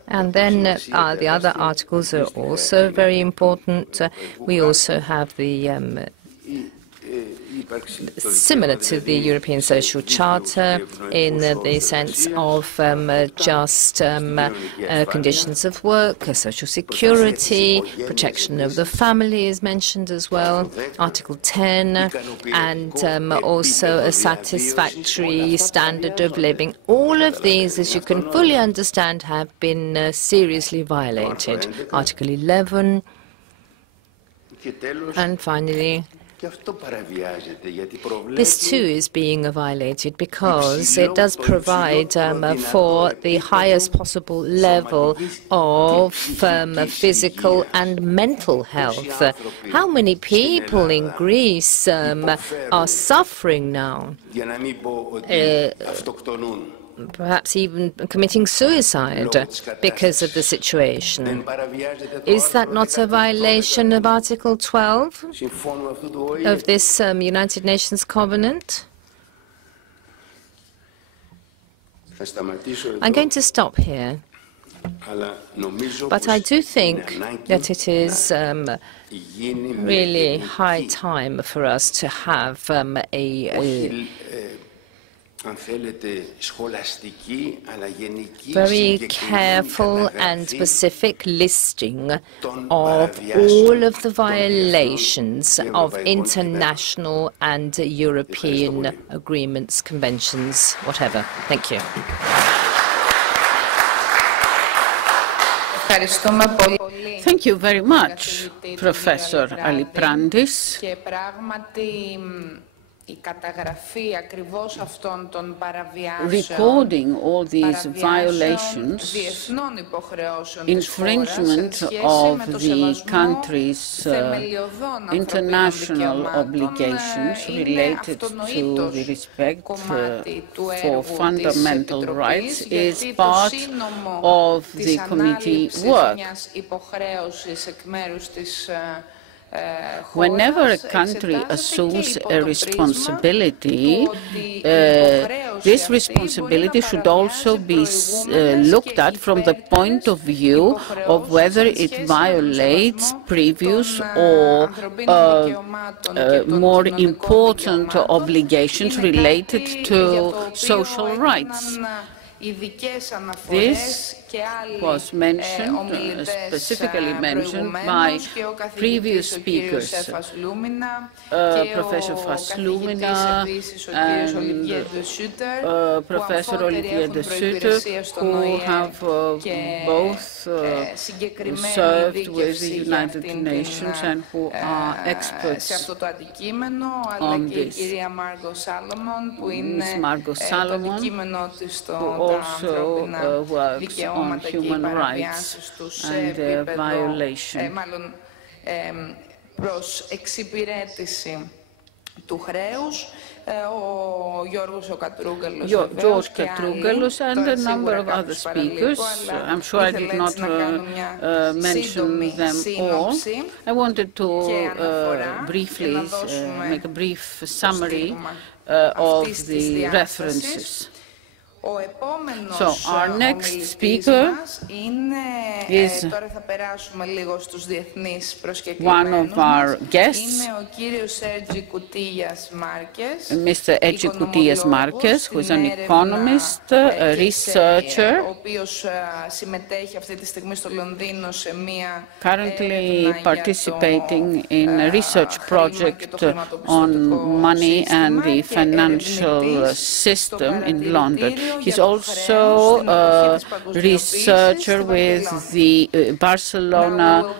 And then the other articles are also very important. We also have the similar to the European Social Charter in the sense of just conditions of work, social security, protection of the family is mentioned as well, Article 10, and also a satisfactory standard of living. All of these, as you can fully understand, have been seriously violated. Article 11, and finally, this too is being violated because it does provide for the highest possible level of physical and mental health. How many people in Greece are suffering now? Perhaps even committing suicide because of the situation. Is that not a violation of Article 12 of this United Nations Covenant? I'm going to stop here, but I do think that it is really high time for us to have a very careful and specific listing of all of the violations of international and European agreements, conventions, whatever. Thank you. Thank you very much, Professor Aliprandis. Recording all these violations, infringement of the country's international obligations related to the respect for fundamental rights is part of the committee work. Whenever a country assumes a responsibility, this responsibility should also be looked at from the point of view of whether it violates previous or more important obligations related to social rights. This was mentioned, specifically mentioned by previous speakers, Professor Fasloumina and Professor Olivier de Sutter, who have both served with the United Nations and who are experts on this. Ms. Margot Salomon, who also works on human rights and violation. Προς εξυπηρέτηση του χρέους, ο Γιώργος George Katrougalos and a number of other speakers. I'm sure I did not mention them all. I wanted to briefly make a brief summary of the references. So our next speaker is one of our guests, Mr. Edgy Koutias Marques, who is an economist, a researcher, currently participating in a research project on money and the financial system in London. He's also a researcher with the Barcelona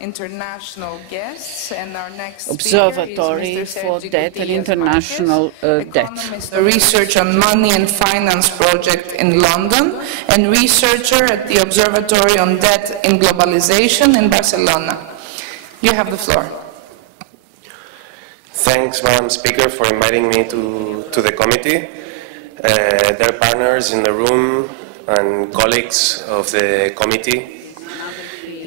international guests, and our next Observatory for Debt and International Debt. A researcher on money and finance project in London, and researcher at the Observatory on Debt and Globalization in Barcelona. You have the floor. Thanks, Madam Speaker, for inviting me to the committee. Their partners in the room and colleagues of the committee.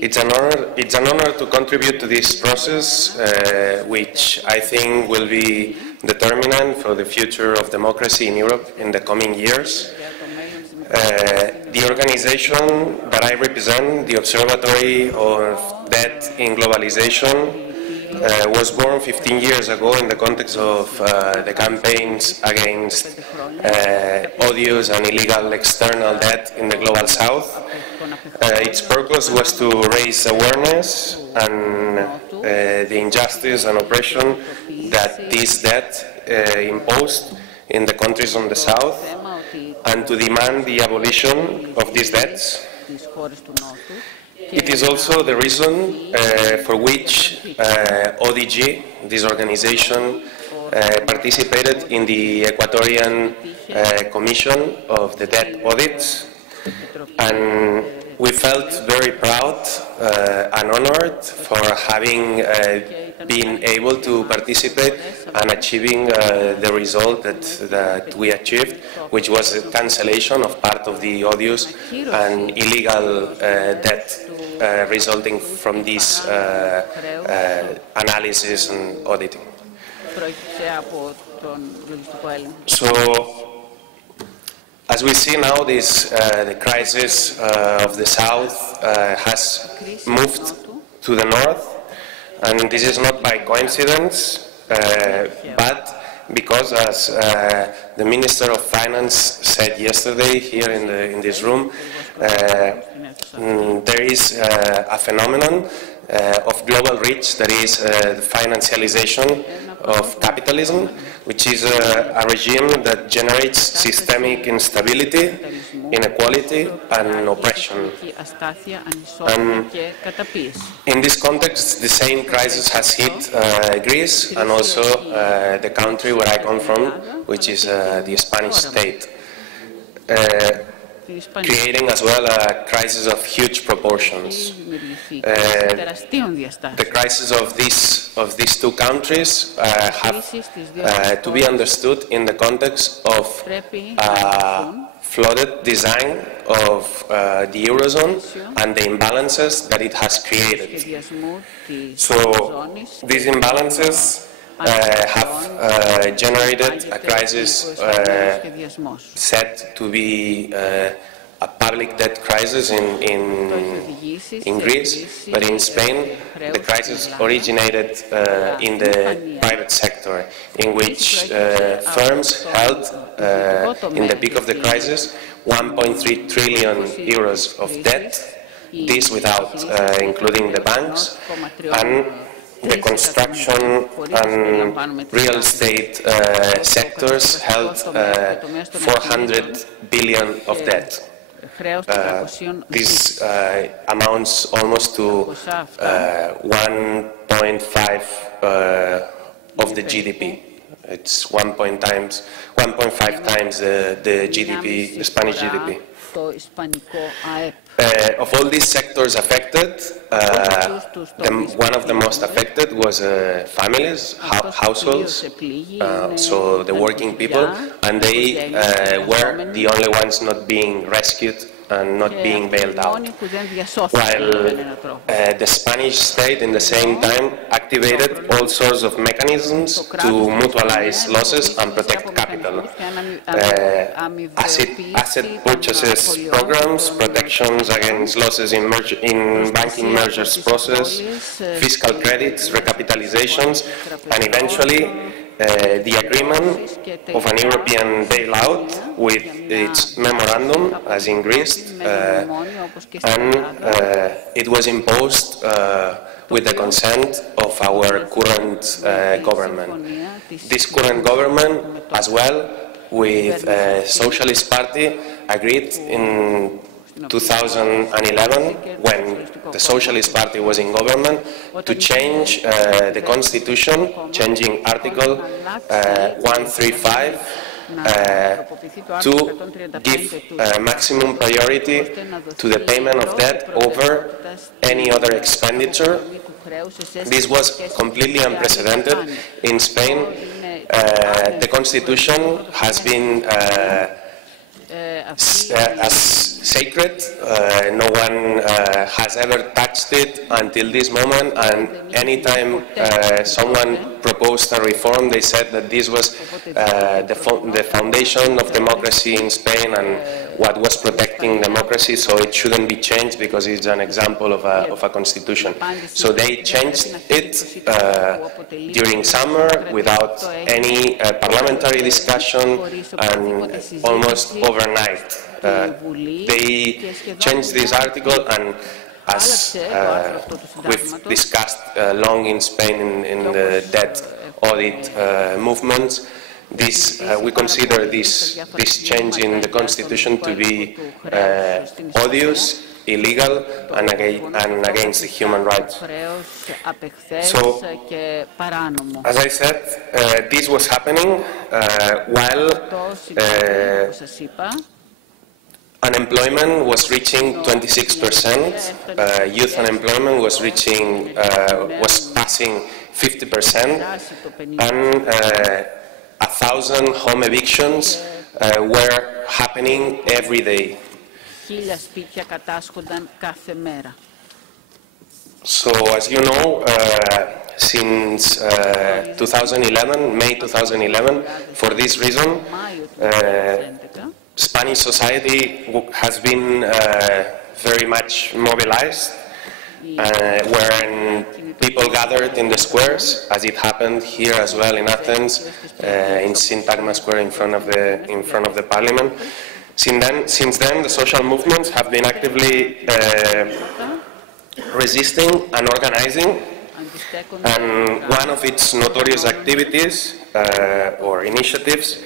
It's an honor to contribute to this process, which I think will be determinant for the future of democracy in Europe in the coming years. The organization that I represent, the Observatory of Debt in Globalization, was born 15 years ago in the context of the campaigns against odious and illegal external debt in the Global South. Its purpose was to raise awareness and the injustice and oppression that this debt imposed in the countries on the South, and to demand the abolition of these debts. It is also the reason for which ODG, this organization, participated in the Equatorian Commission of the Debt Audits, and we felt very proud and honored for having been able to participate and achieving the result that we achieved, which was the cancellation of part of the odious and illegal debt resulting from this analysis and auditing. So, as we see now, the crisis of the South has moved to the North, and this is not by coincidence, but because, as the Minister of Finance said yesterday here in this room, there is a phenomenon of global reach, that is the financialization of capitalism, which is a regime that generates systemic instability, inequality, and oppression. And in this context, the same crisis has hit Greece and also the country where I come from, which is the Spanish state, creating as well a crisis of huge proportions. The crisis of these two countries have to be understood in the context of flooded design of the Eurozone and the imbalances that it has created. So these imbalances have generated a crisis set to be a public debt crisis in Greece, but in Spain the crisis originated in the private sector, in which firms held in the peak of the crisis 1.3 trillion euros of debt, this without including the banks, and the construction and real estate sectors held 400 billion of debt. This amounts almost to 1.5 of the GDP It's 1.5 times the GDP, the Spanish GDP. Of all these sectors affected, one of the most affected was families, households, so the working people, and they were the only ones not being rescued and not being bailed out. While the Spanish state, in the same time, activated all sorts of mechanisms to mutualize losses and protect capital. Asset purchases programs, protections against losses in banking mergers process, fiscal credits, recapitalizations, and eventually the agreement of an European bailout with its memorandum, as in Greece, and it was imposed with the consent of our current government. This current government, as well, with Socialist Party, agreed in 2011, when the Socialist Party was in government, to change the constitution, changing Article 135 to give maximum priority to the payment of debt over any other expenditure. This was completely unprecedented in Spain. The constitution has been as sacred. No one has ever touched it until this moment, and anytime someone proposed a reform, they said that this was the foundation of democracy in Spain and what was protecting democracy, so it shouldn't be changed because it's an example of a constitution. So they changed it during summer without any parliamentary discussion and almost overnight. They changed this article, and as we've discussed long in Spain in the debt audit movements, we consider this change in the constitution to be odious, illegal, and against the human rights. So, as I said, this was happening while unemployment was reaching 26%, youth unemployment was passing 50%, and 1,000 home evictions were happening every day. So, as you know, since 2011, May 2011, for this reason, Spanish society has been very much mobilized, wherein people gathered in the squares, as it happened here as well in Athens, in Syntagma Square in front of the Parliament. Since then, the social movements have been actively resisting and organizing, and one of its notorious activities or initiatives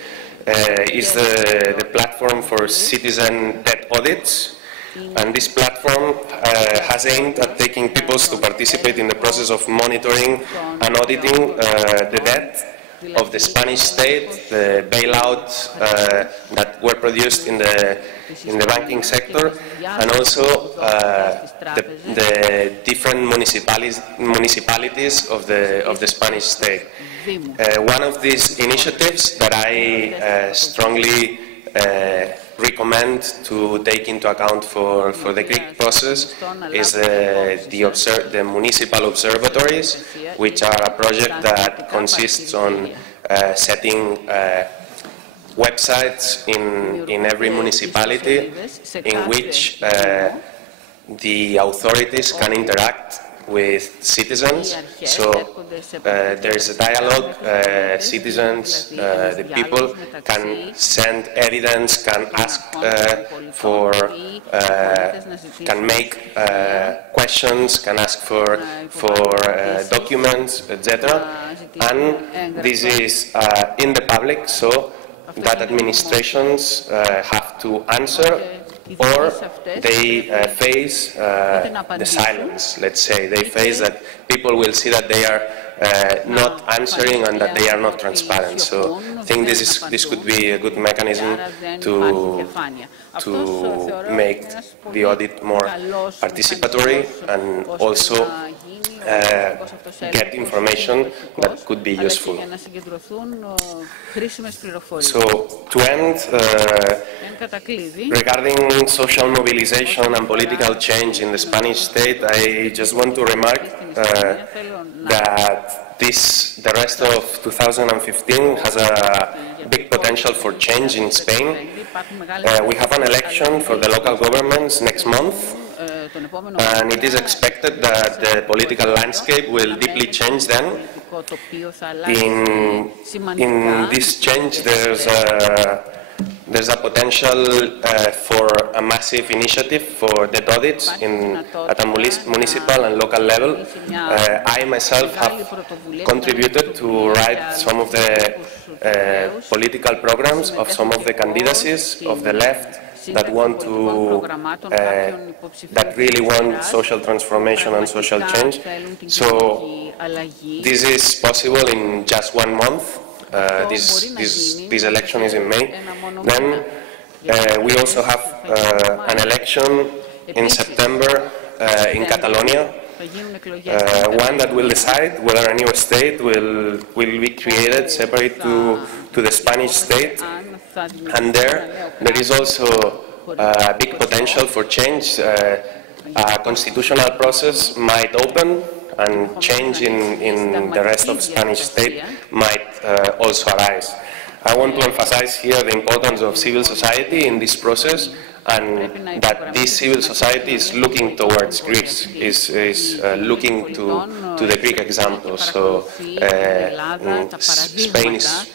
is the platform for citizen debt audits. And this platform has aimed at taking peoples to participate in the process of monitoring and auditing the debt of the Spanish state, the bailouts that were produced in the banking sector, and also the different municipalities of the Spanish state. One of these initiatives that I strongly recommend to take into account for the Greek process is the municipal observatories, which are a project that consists on setting websites in every municipality in which the authorities can interact with citizens. So there is a dialogue, citizens, the people can send evidence, can ask can make questions, can ask for documents, etc. And this is in the public, so that administrations have to answer or they face the silence, let's say. They face that people will see that they are not answering and that they are not transparent. So I think this could be a good mechanism to make the audit more participatory and also get information that could be useful. So to end, regarding social mobilization and political change in the Spanish state, I just want to remark that the rest of 2015 has a big potential for change in Spain. We have an election for the local governments next month, and it is expected that the political landscape will deeply change then. In this change, there's a potential for a massive initiative for debt audits at a municipal and local level. I myself have contributed to write some of the political programs of some of the candidacies of the left that really want social transformation and social change. So this is possible in just 1 month. This election is in May. Then we also have an election in September in Catalonia, one that will decide whether a new state will be created separate to the Spanish state. And there is also a big potential for change. A constitutional process might open, and change in the rest of the Spanish state might also arise. I want to emphasize here the importance of civil society in this process, and that this civil society is looking towards Greece, is looking to the Greek example. So Spain is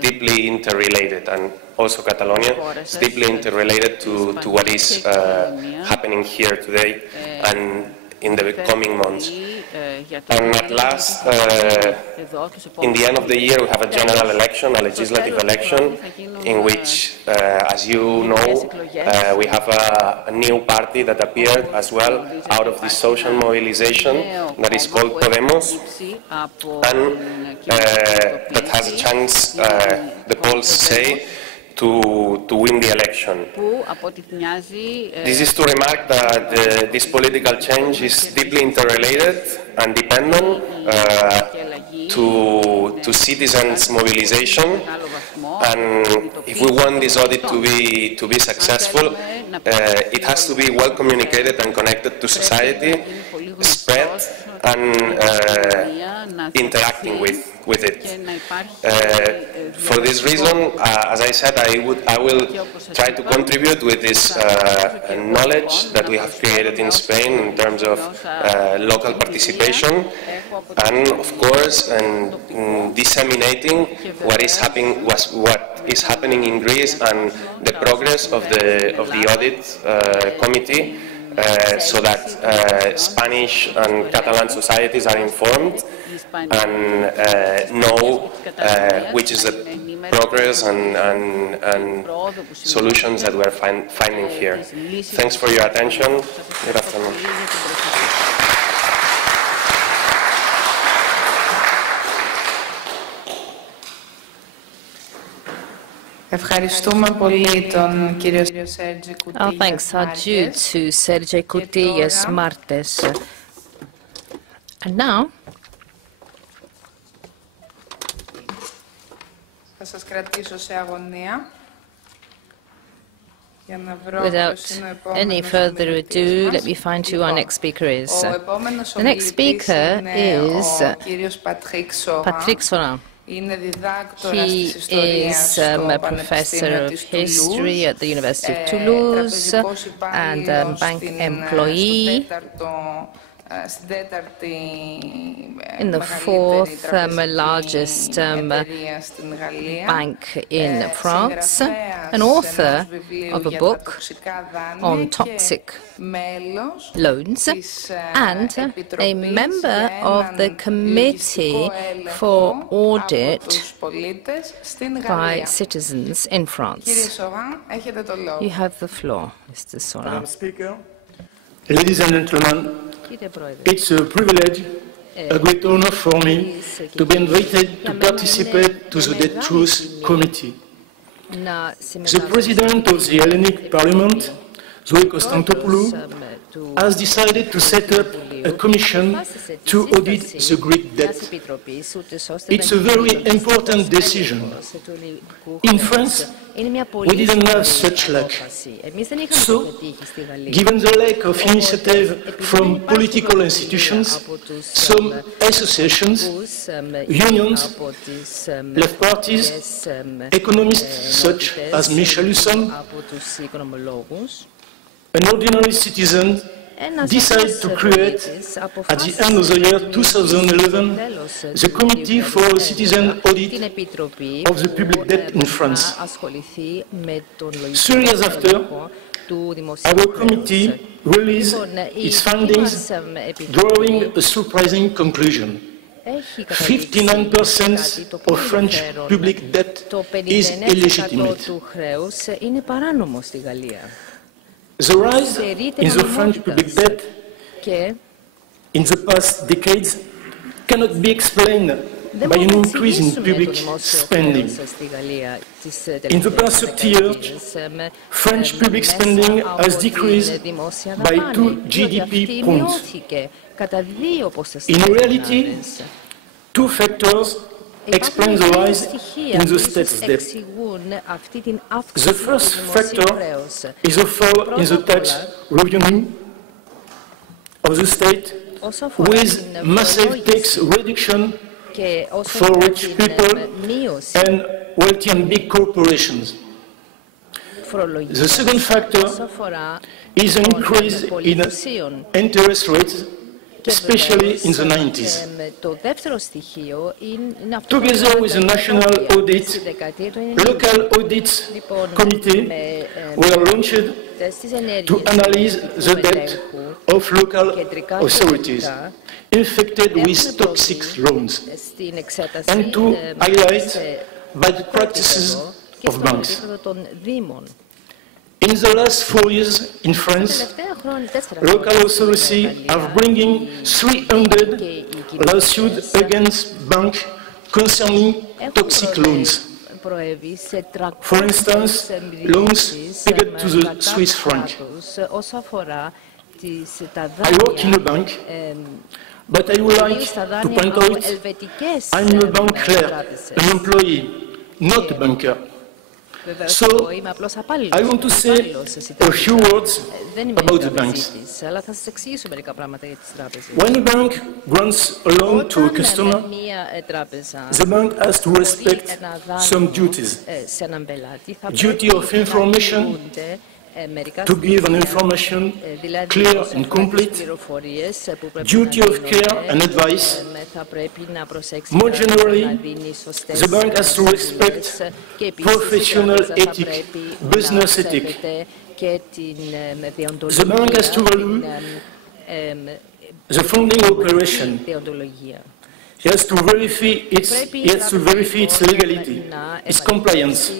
deeply interrelated, and also Catalonia is deeply interrelated to what is happening here today and in the coming months. And at last, in the end of the year, we have a general election, a legislative election, in which, as you know, we have a new party that appeared as well out of this social mobilization that is called Podemos, and that has a chance, the polls say, to win the election. This is to remark that this political change is deeply interrelated and dependent to citizens' mobilization. And if we want this audit to be successful, it has to be well communicated and connected to society, spread, and interacting with it. For this reason, as I said, I will try to contribute with this knowledge that we have created in Spain in terms of local participation, and of course, disseminating what is happening in Greece and the progress of the audit committee. So that Spanish and Catalan societies are informed and know which is the progress and solutions that we're finding here. Thanks for your attention. Good afternoon. Ευχαριστούμε πολύ τον κύριο Σέρτζη Κουτί. Our thanks are due to Sergei Coutillas Martes. And now, θα σας κρατήσω σε αγωνία. Without any further ado, let me find you our next speaker is. The next speaker is Patrick Sorin. He is a professor of history at the University of Toulouse and a bank employee. in the fourth largest bank in France, an author of a book on toxic loans, and a member of the Committee for Audit by Citizens in France. You have the floor, Mr. Sorin. Madam Speaker, ladies and gentlemen, it's a privilege, a great honor for me to be invited to participate to the Debt Truth Committee. The President of the Hellenic Parliament, Zoe Constantopoulou, has decided to set up a commission to audit the Greek debt. It's a very important decision. In France, we didn't have such luck. So, given the lack of initiative from political institutions, some associations, unions, left parties, economists such as Michel Husson, an ordinary citizen decided to create, at the end of the year 2011, the Committee for Citizen Audit of the Public Debt in France. 3 years after, our committee released its findings, drawing a surprising conclusion. 59% of French public debt is illegitimate. The rise in the French public debt in the past decades cannot be explained by an increase in public spending. In the past 30 years, French public spending has decreased by 2 GDP points. In reality, 2 factors explain the rise in the state's debt. The first factor is a fall in the tax revenue of the state, with massive tax reduction for rich people and wealthy and big corporations. The second factor is an increase in interest rates, especially in the 90s. Together with the National Audit, local audit committee were launched to analyze the debt of local authorities infected with toxic loans and to highlight bad practices of banks. In the last 4 years in France, local authorities are bringing 300 lawsuits against banks concerning toxic loans. For instance, loans pegged to the Swiss franc. I work in a bank, but I would like to point out I'm a bank clerk, an employee, not a banker. So, I want to say a few words about the banks. When a bank grants a loan to a customer, the bank has to respect some duties. Duty of information, to give an information clear and complete, duty of care and advice. More generally, the bank has to respect professional ethics, business ethics. The bank has to value the funding operation. It has to verify its legality, its compliance.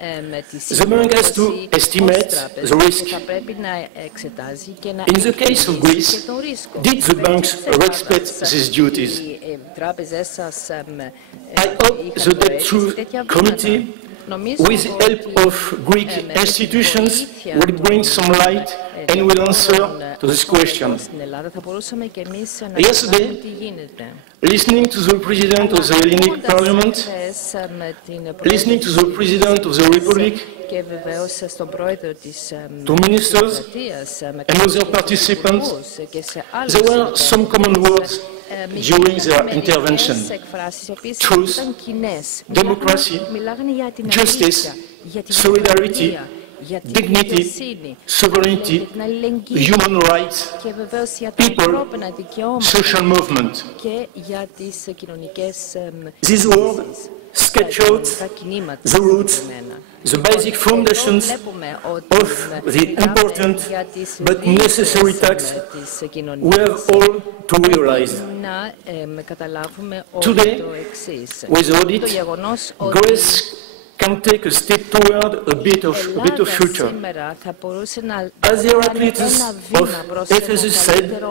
The bank has to estimate the risk. In the case of Greece, did the banks respect these duties? I hope the Debt Truth Committee, with the help of Greek institutions, will bring some light and will answer to this question. Yesterday, listening to the President of the Hellenic Parliament, listening to the President of the Republic, to ministers and other participants, there were some common words during their intervention: truth, democracy, justice, solidarity, dignity, sovereignty, human rights, people, social movement. These words sketch out the roots, the basic foundations of the important but necessary task we have all to realize. Today, with audit, Greece can take a step toward a bit of future. As the Heraclitus of Ephesus said,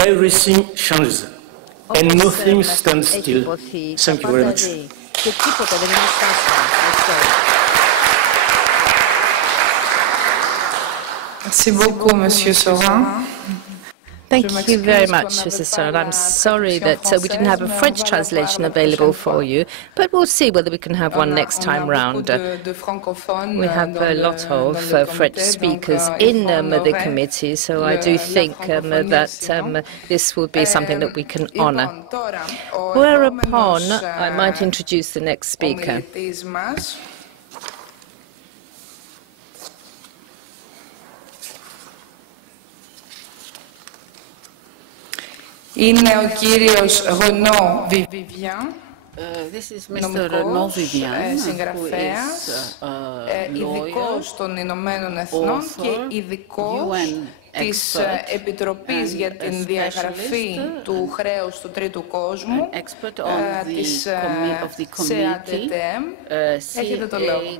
everything changes and nothing stands still. Thank you very much. Merci beaucoup, Monsieur Sorin. Thank you very much, Mrs. Sorin. I'm sorry that we didn't have a French translation available for you, but we'll see whether we can have one next time round. We have a lot of French speakers in the committee, so I do think that this will be something that we can honour. Whereupon, I might introduce the next speaker. Είναι ο κύριος Renaud Vivien, νομικός, συγγραφέας, ειδικός των Ηνωμένων Εθνών και ειδικός της Επιτροπής για την διαγραφή του χρέους του τρίτου κόσμου, της CADTM. Έχετε το λόγο.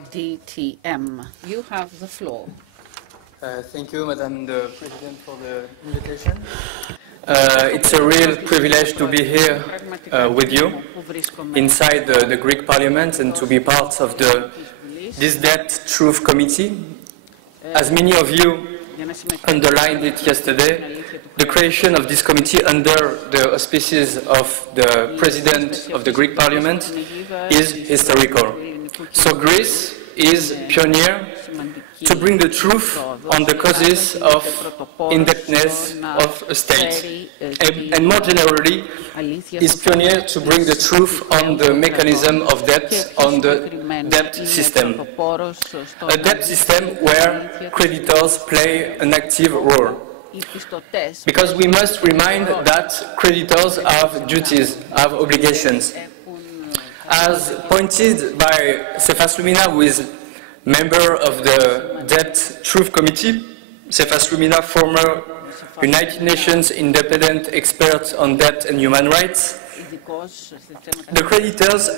Thank you, Madam the President, for the invitation. It's a real privilege to be here with you inside the Greek Parliament and to be part of this Debt Truth Committee. As many of you underlined it yesterday, the creation of this committee under the auspices of the President of the Greek Parliament is historical. So Greece is pioneer to bring the truth on the causes of indebtedness of a state, and more generally, is pioneer to bring the truth on the mechanism of debt, on the debt system. A debt system where creditors play an active role. Because we must remind that creditors have duties, have obligations. As pointed by Cephas Lumina, who is member of the Debt Truth Committee, Cephas Lumina, former United Nations independent expert on debt and human rights, the creditors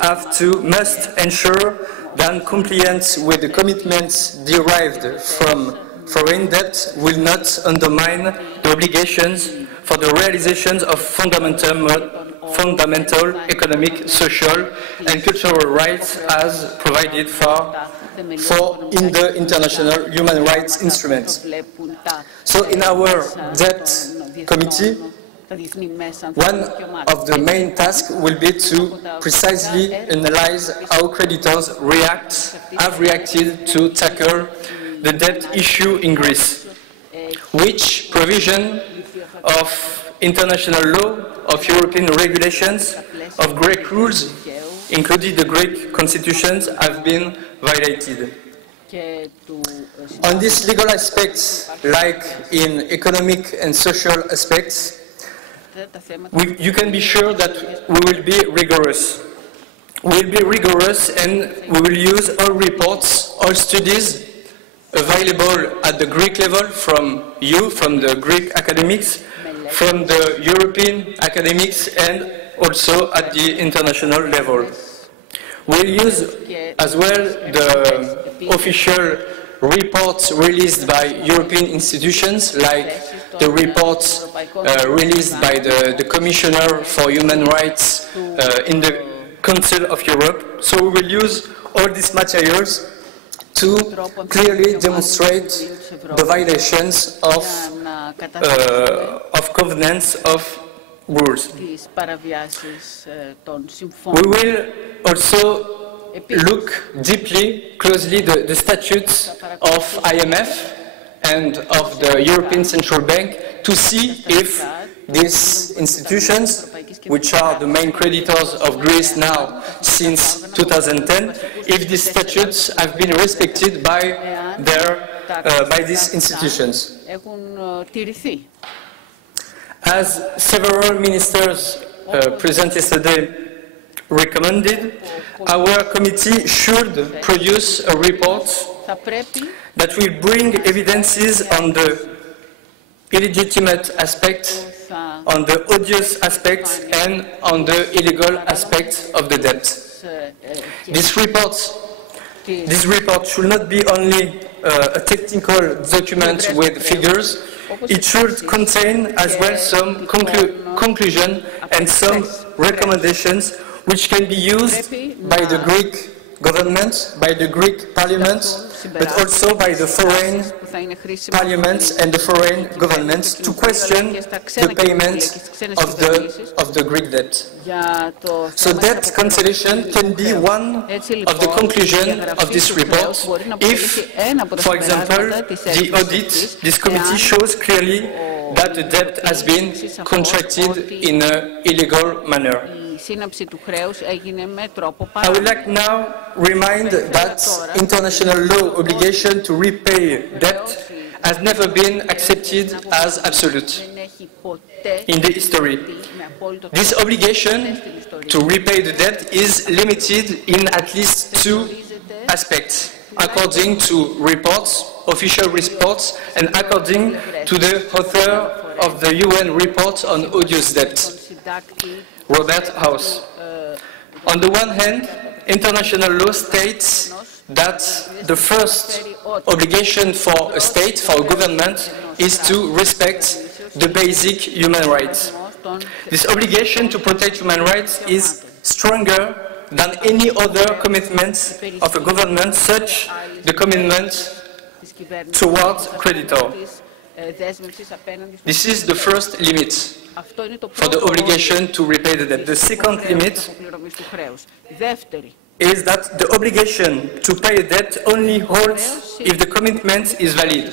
must ensure that compliance with the commitments derived from foreign debt will not undermine the obligations for the realization of fundamental economic, social and cultural rights as provided for in the international human rights instruments. So in our debt committee, one of the main tasks will be to precisely analyze how creditors have reacted to tackle the debt issue in Greece, which provision of international law, of European regulations, of Greek rules, including the Greek constitutions, have been violated. On these legal aspects, like in economic and social aspects, you can be sure that we will be rigorous. We will be rigorous and we will use all reports, all studies available at the Greek level from you, from the Greek academics, from the European academics, and also at the international level. We'll use as well the official reports released by European institutions, like the reports released by the Commissioner for Human Rights in the Council of Europe. So we will use all these materials to clearly demonstrate the violations of covenants of rules. We will also look deeply, closely, the statutes of IMF and of the European Central Bank to see if these institutions which are the main creditors of Greece now since 2010, if these statutes have been respected by these institutions. As several ministers present yesterday recommended, our committee should produce a report that will bring evidences on the illegitimate aspect, on the odious aspect, and on the illegal aspect of the debt. This report should not be only a technical document with figures. It should contain as well some conclusion and some recommendations which can be used by the Greek government, by the Greek parliament, but also by the foreign parliaments and the foreign governments to question the payment of the Greek debt. So debt cancellation can be one of the conclusions of this report if, for example, the audit, this committee shows clearly that the debt has been contracted in an illegal manner. I would like now to remind that international law obligation to repay debt has never been accepted as absolute in the history. This obligation to repay the debt is limited in at least two aspects, according to reports, official reports, and according to the author of the UN report on odious debt, Robert House. On the one hand, international law states that the first obligation for a state, for a government, is to respect the basic human rights. This obligation to protect human rights is stronger than any other commitment of a government, such the commitment towards creditor. This is the first limit for the obligation to repay the debt. The second limit is that the obligation to pay a debt only holds if the commitment is valid.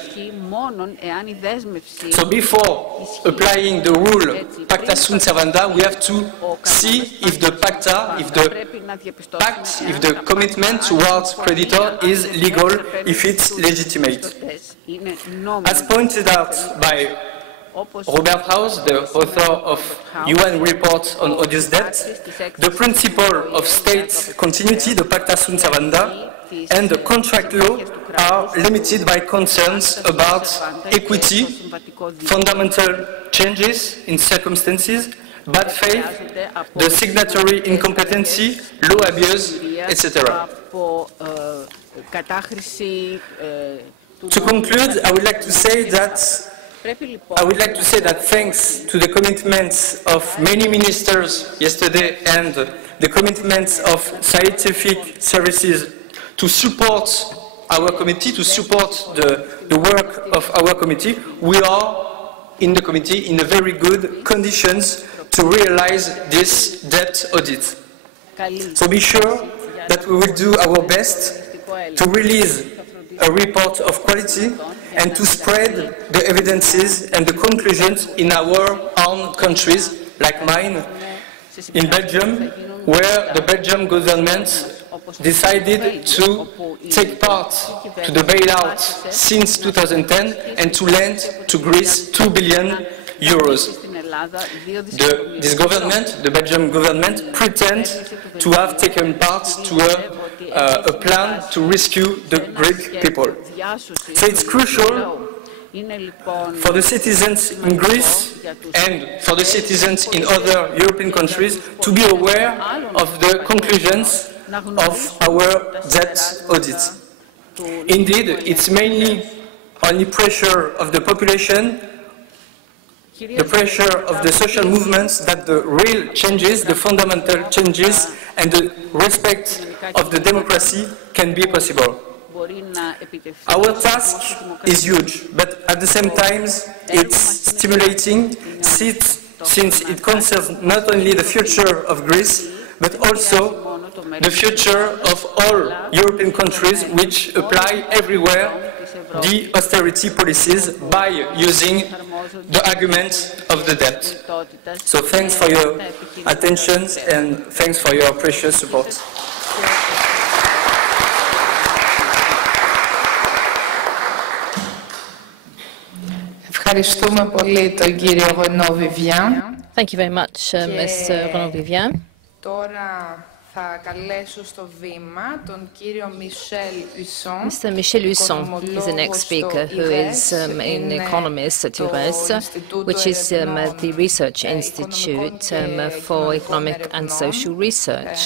So before applying the rule pacta sunt servanda, we have to see if the pacta, if the pact, if the commitment towards creditor is legal, if it's legitimate. As pointed out by Robert House, the author of UN report on odious debt, the principle of state continuity, the pacta sunt servanda, and the contract law are limited by concerns about equity, fundamental changes in circumstances, bad faith, the signatory incompetency, law abuse, etc. To conclude, I would like to say that thanks to the commitments of many ministers yesterday and the commitments of scientific services to support our committee, to support the work of our committee, we are in the committee in a very good conditions to realize this debt audit. So be sure that we will do our best to release a report of quality and to spread the evidences and the conclusions in our own countries, like mine, in Belgium, where the Belgian government decided to take part to the bailout since 2010 and to lend to Greece 2 billion euros. This government, the Belgian government, pretends to have taken part to a plan to rescue the Greek people. So it's crucial for the citizens in Greece and for the citizens in other European countries to be aware of the conclusions of our debt audit. Indeed, it's mainly only pressure of the population, the pressure of the social movements, that the real changes, the fundamental changes, and the respect of the democracy can be possible. Our task is huge, but at the same time it's stimulating since it concerns not only the future of Greece, but also the future of all European countries which apply everywhere the austerity policies by using the argument of of the debt. So thanks for your attention and thanks for your precious support. Ευχαριστούμε πολύ τον κύριο Renaud Vivien. Thank you very much, Mr. Renaud Vivien. Τώρα θα καλέσω στο βήμα τον κύριο Michel Husson. Mr. Michel Husson is the next speaker, who is an economist at IRES, which is the Research Institute for Economic and Social Research.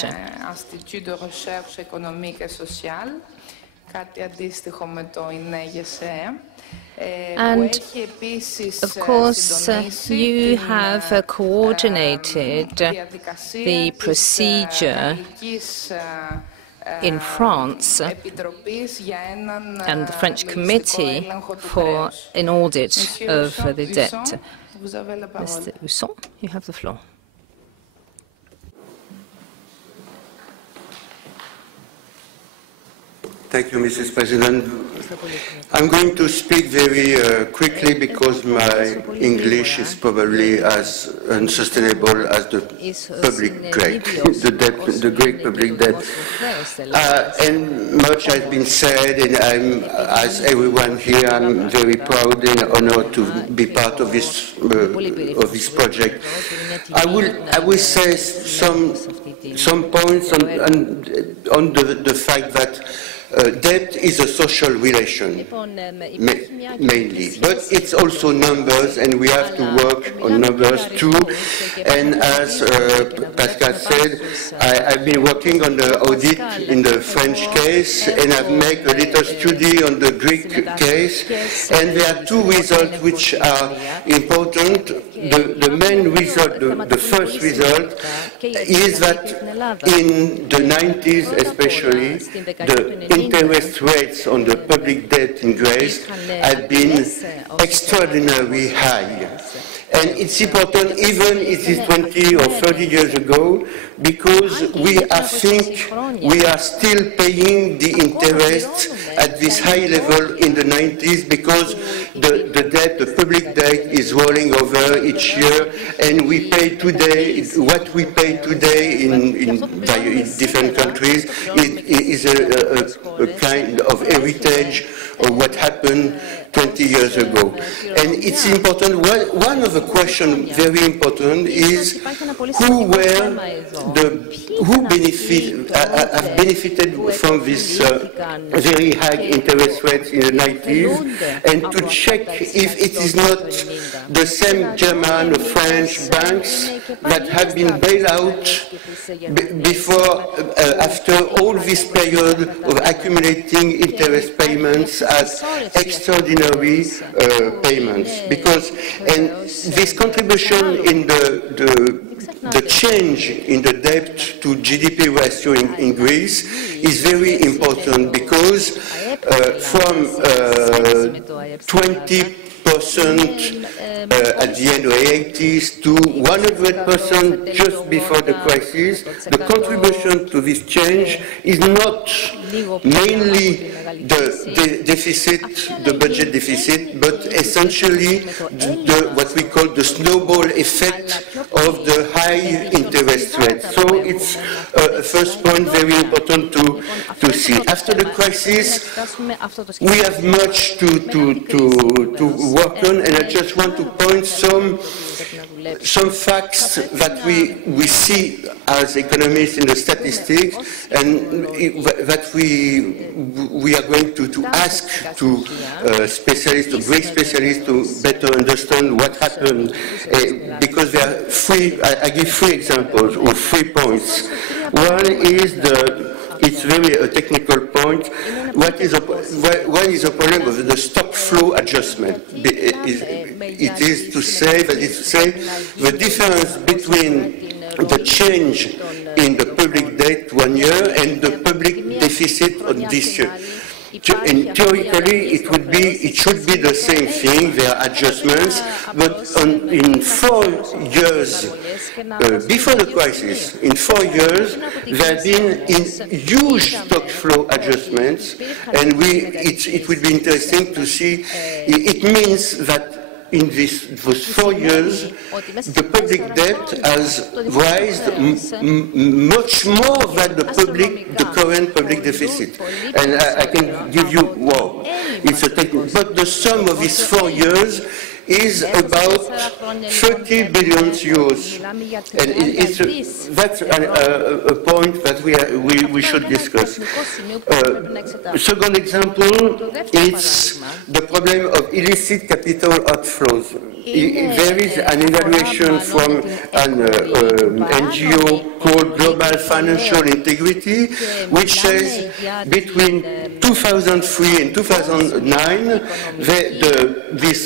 Institut de Recherche Économique et Sociale, κάτι αντίστοιχο με το INEGSE. And, of course, you have coordinated the procedure in France and the French Committee for an audit of the debt. Mr. Husson, you have the floor. Thank you, Mrs. President. I'm going to speak very quickly because my English is probably as unsustainable as the public Greek, the Greek public debt. And much has been said, and as everyone here, I'm very proud and honored to be part of this project. I will say some points on the fact that debt is a social relation, mainly, but it's also numbers, and we have to work on numbers too. And as Pascal said, I've been working on the audit in the French case, and I've made a little study on the Greek case, and there are two results which are important. The main result, the first result, is that in the 90s especially, the interest rates on the public debt in Greece have been extraordinarily high. And it's important, even if it is 20 or 30 years ago, because I think we are still paying the interest at this high level in the 90s because the debt, the public debt, is rolling over each year, and we pay today, what we pay today in different countries is a kind of heritage of what happened 20 years ago. And it's important, one of the questions very important is who have benefited from this very high interest rates in the 90s, and to check if it is not the same German or French banks that have been bailed out before, after all this period of accumulating interest payments as extraordinary payments. Because, and this contribution in the change in the debt to GDP ratio in Greece is very important, because from 20% at the end of the 80s to 100% just before the crisis, the contribution to this change is not mainly the deficit, the budget deficit, but essentially what we call the snowball effect of the high interest rate. So it's a first point very important to see. After the crisis, we have much to work on, and I just want to point some facts that we see as economists in the statistics, and that we are going to ask to specialists, to Greek specialists, to better understand what happened, because there are I give three examples or 3 points. One is it's very a technical point. One is a problem of the stock flow adjustment. It is to say the difference between the change in the public debt 1 year and the public deficit of this year. And theoretically, it should be the same thing. There are adjustments, but in 4 years before the crisis, in 4 years, there have been huge stock flow adjustments, and it would be interesting to see. It means that in those 4 years, the public debt has risen much more than the current public deficit. And I can give you, well, it's a technical, but the sum of these 4 years is about 30 billion euros. And that's a point that we should discuss. Second example, it's the problem of illicit capital outflows. There is an evaluation from an NGO called Global Financial Integrity, which says between 2003 and 2009, this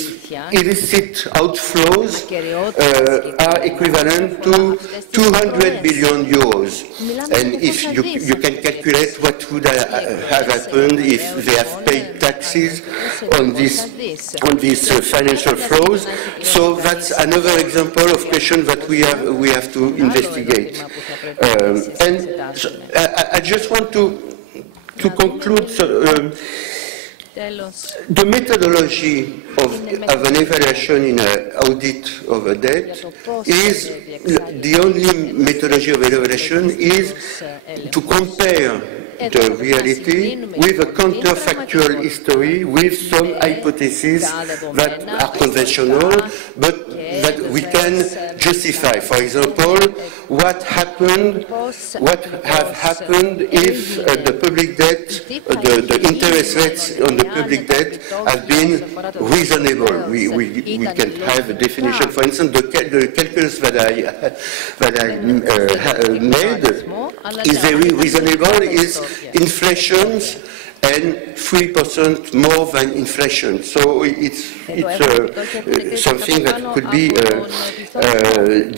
illicit outflows are equivalent to 200 billion euros. And if you can calculate what would have happened if they have paid taxes on these financial flows. So that's another example of question that we have to investigate. And so I just want to conclude. The methodology of an evaluation in an audit of a debt is the only methodology of evaluation is to compare the reality with a counterfactual history, with some hypotheses that are conventional, but that we can justify. For example, what have happened if the public debt, the interest rates on the public debt have been reasonable. We can have a definition. For instance, the calculus that I made is very reasonable, is inflations and 3% more than inflation. So it's something that could be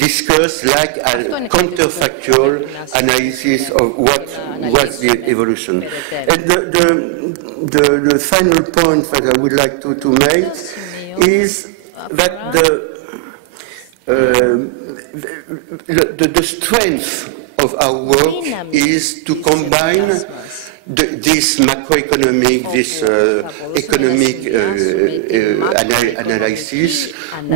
discussed like a counterfactual analysis of what was the evolution. And the final point that I would like to make is that the strength of our work is to combine this macroeconomic, this economic analysis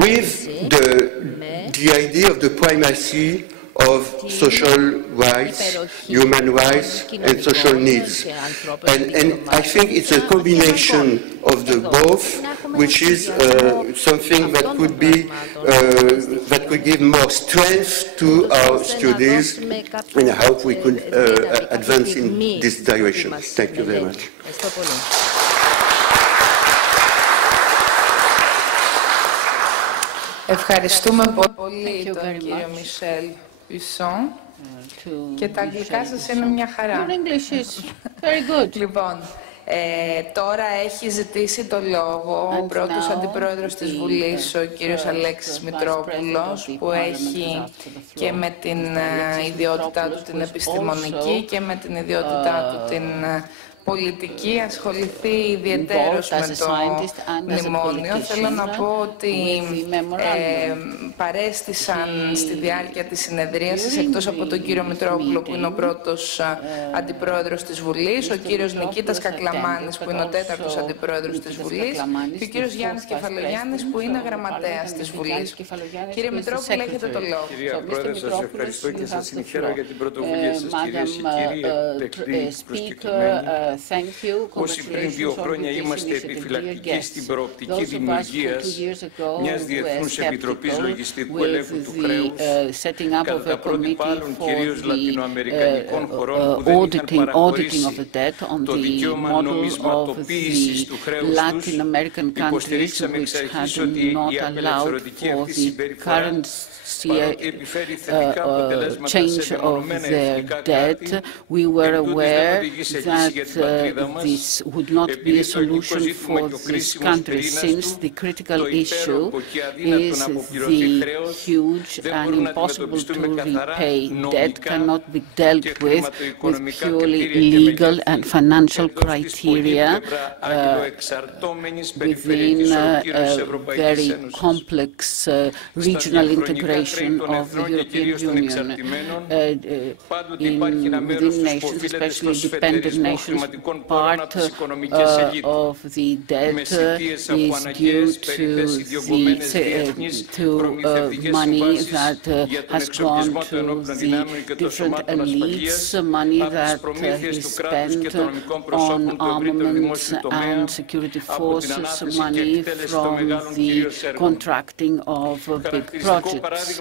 with the idea of the primacy of social rights, human rights, and social needs. And I think it's a combination of the both, which is something that could be that could give more strength to our studies, and I hope we could advance in this direction. Thank you very much. Ευχαριστούμε πολύ τον κύριο Μισελ Πισόν και τα αγγλικά σας είναι μια χαρά. Your English is very good. Λοιπόν, τώρα έχει ζητήσει το λόγο ο πρώτος αντιπρόεδρος της Βουλής, ο κύριος Αλέξης Μητρόπουλος, που έχει και με την ιδιότητά του την επιστημονική και με την ιδιότητά του την πολιτική ασχοληθεί ιδιαιτέρως με το μνημόνιο. Θέλω να πω ότι παρέστησαν στη διάρκεια της συνεδρίασης, εκτός από τον κύριο Μητρόπουλο που είναι ο πρώτος αντιπρόεδρος της Βουλής, ο κύριος Νικήτας Κακλαμάνης που είναι ο τέταρτος αντιπρόεδρος της Βουλής και ο κύριος Γιάννης Κεφαλογιάννης που είναι γραμματέας της Βουλής. Κύριε Μητρόπουλο, έχετε το λόγο. Κυρία Πρόεδρε, σας ευχαριστώ και σας συγχαίρω για την πρωτοβουλία σας, κυρίες και κύριοι, τεκτή προσκεκλημένοι. Όσοι πριν 2 χρόνια είμαστε επιφυλακτικοί στην προοπτική δημιουργίας μιας Διεθνούς Επιτροπής Λογιστικού Ελέγχου του Χρέους, κατά τα πρότυπα άλλων κυρίως λατινοαμερικανικών χωρών που δεν είχαν παραχωρήσει το δικαίωμα νομισματοποίησης του χρέους τους, υποστηρίξαμε εξ αρχής ότι η απελευθερωτική αυτή συμπεριφορά change of their debt, we were aware that this would not be a solution for this country, since the critical issue is the huge and impossible to repay debt cannot be dealt with purely legal and financial criteria within a very complex regional integration of the European Union. Within nations, especially dependent nations, part of the debt is due to money that has gone to the different elites, money that is spent on armaments and security forces, money from the contracting of big projects,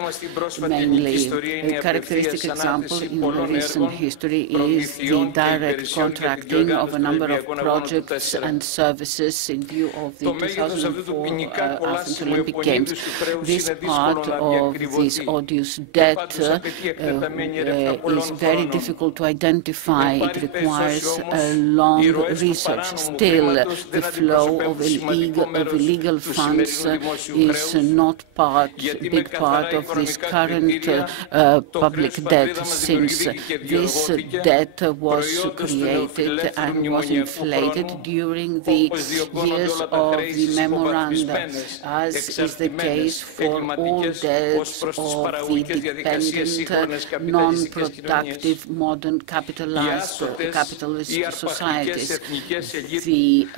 mainly. A characteristic example in recent history is the direct contracting of a number of projects and services in view of the 2004 Athens Olympic Games. This part of this odious debt is very difficult to identify. It requires a long research. Still, the flow of illegal funds is not a big part of this current public debt, since this debt was created and was inflated during the years of the memoranda, as is the case for all debts of the dependent, non-productive, modern capitalist societies. The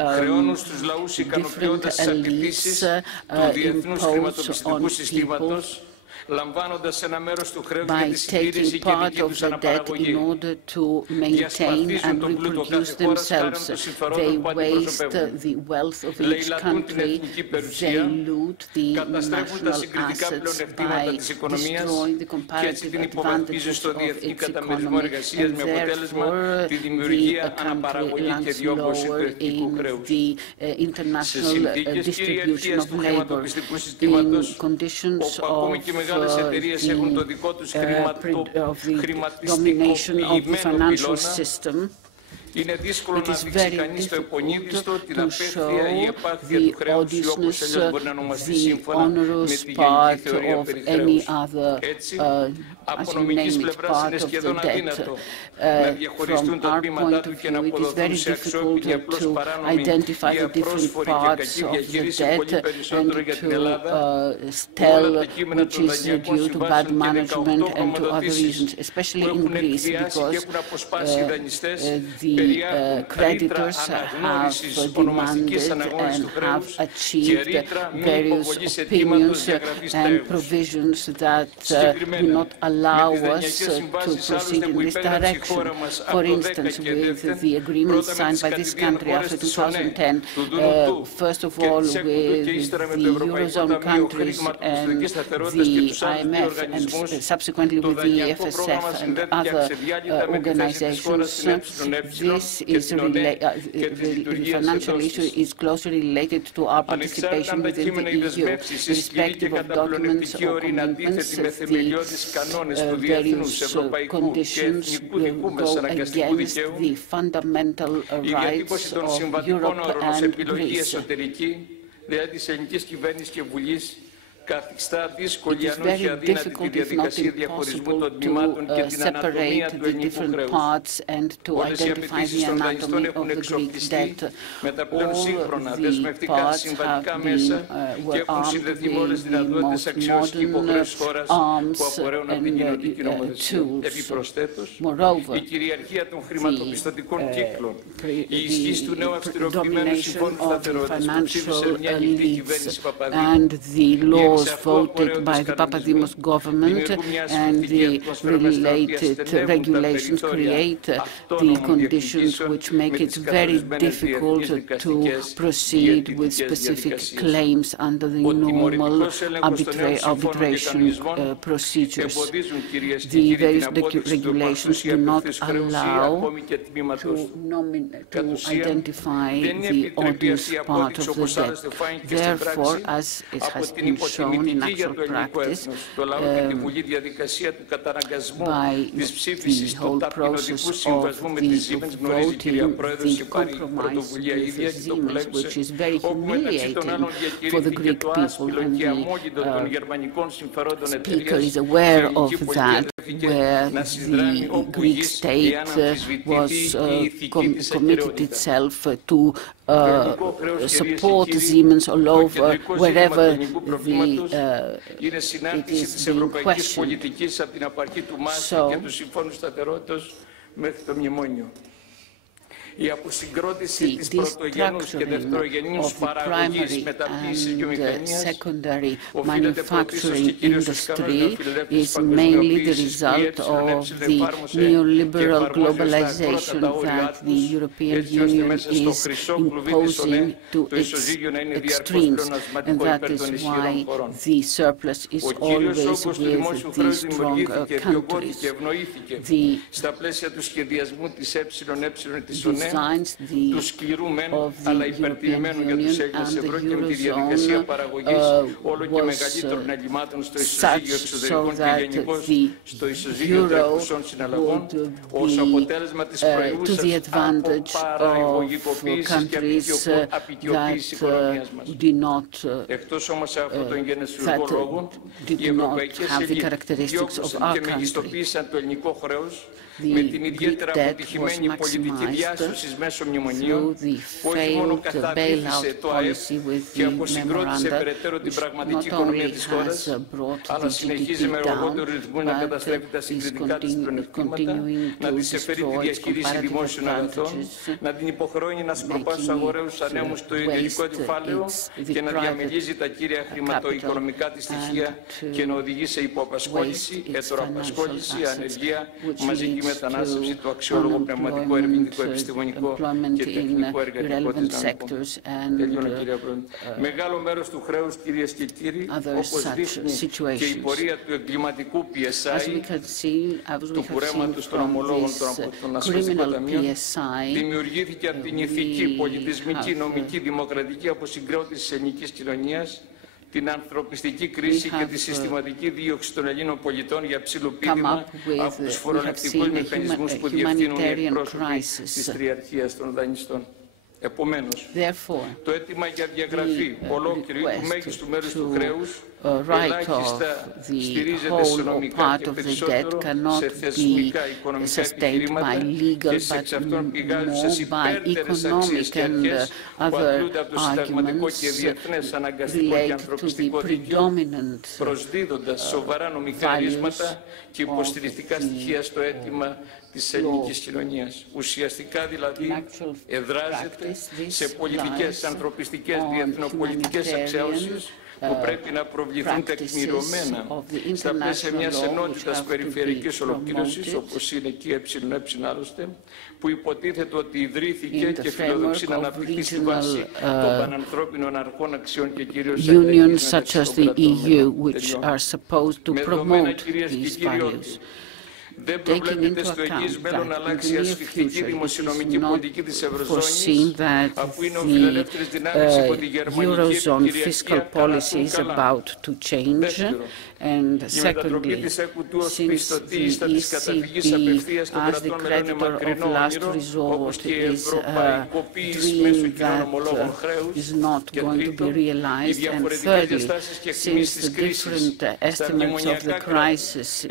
different elites impose on people by taking part of the debt in order to maintain and reproduce themselves. They waste the wealth of each country, they loot the national assets by destroying the comparative advantages of its economy, and therefore the country ranks lower in the international distribution of labor. In conditions of the domination of the financial system, it is very difficult to show the odiousness, the onerous part of any other, as you name it, part of the debt. From our point of view, it is very difficult to identify the different parts of the debt and to tell which is due to bad management and to other reasons, especially in Greece, because the creditors have demanded and have achieved various opinions and provisions that do not allow us to proceed in this direction. For instance, with the agreement signed by this country after 2010, first of all with the Eurozone countries and the IMF, and subsequently with the FSF and other organizations, this is the financial issue is closely related to our participation within the EU. Irrespective of documents or commitments, the various conditions will go against the fundamental rights of Europe and Greece. It is very difficult, if not impossible, to separate the different parts and to identify the anatomy of the Greek debt. All the parts have been, were armed with the most modern arms and tools. Moreover, the domination of the financial elites and the laws voted by the Papadimos government and the related regulations create the conditions which make it very difficult to proceed with specific claims under the normal arbitration procedures. The various regulations do not allow to identify the odious part of the debt. Therefore, as it has been shown in actual practice, by the whole process of the voting, the compromise with Siemens, which is very humiliating for the Greek people, and the speaker is aware of that, where the Greek state was committed itself to support Siemens all over, wherever it is being questioned. So, the destructuring of the primary and secondary manufacturing industry is mainly the result of the neoliberal globalization that the European Union is imposing to its extremes, and that is why the surplus is always with the strong countries. The designs of the European Union and the Eurozone was such so that the euro would be to the advantage of countries that did not have the characteristics of our country. The Greek debt was maximized through the failed bailout policy with the memoranda, which not only has brought the GDP down, but is continuing to destroy its comparative advantages, making it waste the private capital and to waste its financial assets, which leads to unemployment in relevant sectors and other such situations. As we have seen from this criminal PSI, την ανθρωπιστική κρίση και τη συστηματική δίωξη των Ελλήνων πολιτών για ψιλοπίδημα από τους φορολεκτικούς μηχανισμούς που διευθύνουν οι εκπρόσωποι της τριαρχίας των δανειστών. Επομένως, το αίτημα για διαγραφή ολόκληρη του μέγιστου μέρους του χρέους ελάχιστα στηρίζεται σε νομικά και περισσότερο σε θεσμικά οικονομικά επιχειρήματα και σε εξ αυτών πηγάζουσες υπέρτερες αξίες και αρχές που αντλούνται από το συνταγματικό και διεθνές αναγκαστικό και ανθρωπιστικό δίκαιο, προσδίδοντας σοβαρά νομικά ρίσματα και υποστηρικτικά στοιχεία στο αίτημα της ελληνικής κοινωνίας. Ουσιαστικά δηλαδή εδράζεται σε πολιτικές, ανθρωπιστικές, διεθνοπολιτικές αξιώσεις που πρέπει να προβληθούν τεκμηριωμένα στα πλαίσια μιας ενότητας περιφερειακής ολοκλήρωσης, όπως είναι εκεί ΕΕ άλλωστε, που υποτίθεται ότι ιδρύθηκε και φιλοδοξεί να αναπτυχθεί στη βάση των πανανθρώπινων αρχών αξιών και κυρίως unions such as the EU, which are supposed to promote these values. Taking into account that in the near future it is not foreseen that the Eurozone fiscal policy is about to change. And secondly, since the ECB, as the creditor of last resort, is a dream that is not going to be realized, and thirdly, since the different estimates of the crisis in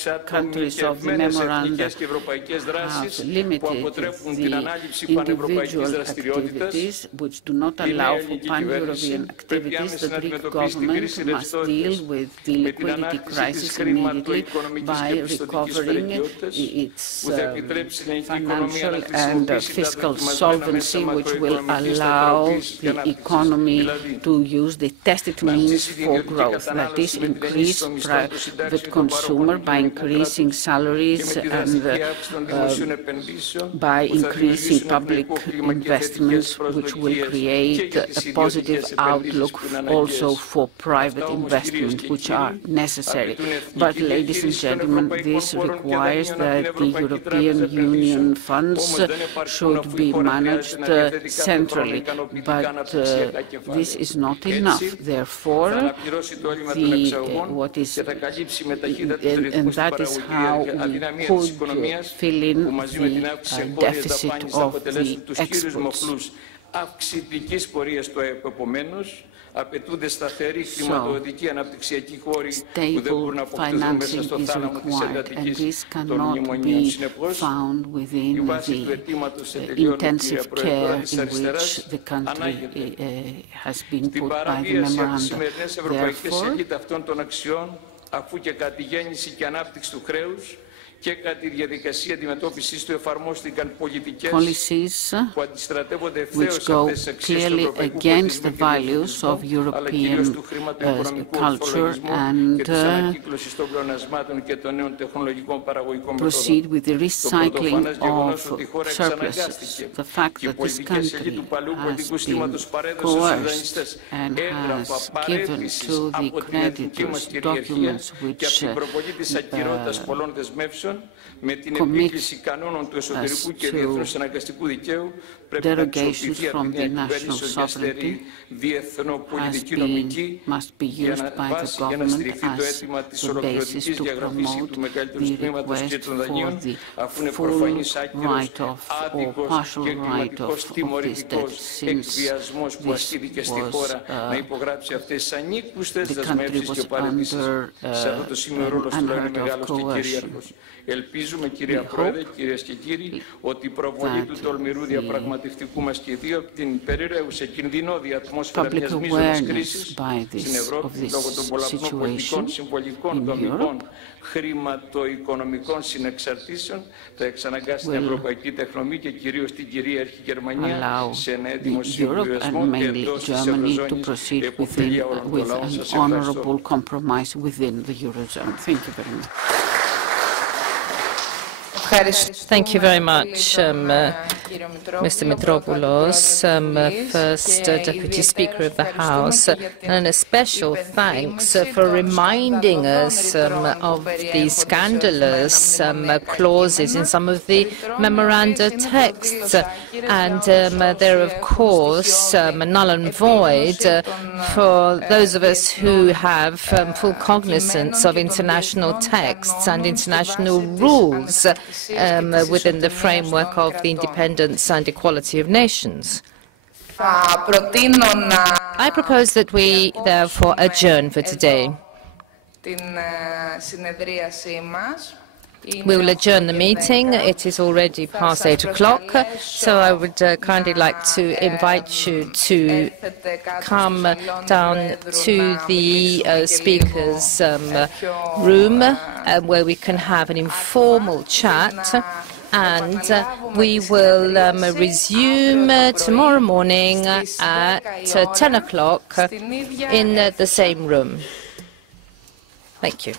the countries of the memoranda have limited the individual activities, which do not allow for pan-European activities, the Greek government must deal with the liquidity crisis immediately by recovering its financial and fiscal solvency, which will allow the economy to use the tested means for growth, that is, increase private consumer by increasing salaries and by increasing public investments, which will create a positive outlook also for private investment, which are necessary. But, ladies and gentlemen, this requires that the European Union funds should be managed centrally. But this is not enough. Therefore, and that is how we could fill in the deficit of the exports. Απαιτούνται σταθεροί χρηματοδοτικοί αναπτυξιακοί χώροι που δεν μπορούν να αποκτήσουν μέσα στο θάλαμο της εντατικής των μνημονίων. Συνεπώς, η βάση του αιτήματος σε τελειώνει, κύριε Πρόεδρε, της αριστεράς ανάγεται στην παραβίαση από τις σημερινές ευρωπαϊκές ελίτ αυτών των αξιών, αφού και κατ' τη γέννηση και ανάπτυξη του χρέους policies which go clearly against the values of European culture and proceed with the recycling of surpluses. The fact that this country has been coerced and has given to the creditors documents which commit us to derogations from the national sovereignty must be used by the government as the basis to promote the request for the full write-off or partial write-off of this debt, since this was, the country was under unheard of coercion. Ελπίζουμε, κυρία Πρόεδρε, κυρίες και κύριοι, ότι η προβολή του τολμηρού διαπραγματευτικού μας σχεδίου από την περιραίουσα κινδυνώδη ατμόσφαιρα μιας μείζωνης κρίσης στην Ευρώπη λόγω των πολλαπλών πολιτικών, συμβολικών, δομικών, χρηματοοικονομικών συνεξαρτήσεων θα εξαναγκάσει την ευρωπαϊκή τεχνομη και κυρίως την κυρίαρχη Γερμανία σε ένα έτοιμο συμβιβασμό και εντός της Ευρωζώνης επωφελία όλων των λαών. Σας ευχαριστώ. Thank you very much, Mr. Mitropoulos, first Deputy Speaker of the House, and a special thanks for reminding us of the scandalous clauses in some of the memoranda texts. And they're, of course, null and void for those of us who have full cognizance of international texts and international rules within the framework of the independence and equality of nations. I propose that we therefore adjourn for today. We will adjourn the meeting. It is already past 8 o'clock, so I would kindly like to invite you to come down to the speakers' room where we can have an informal chat, and we will resume tomorrow morning at 10 o'clock in the same room. Thank you.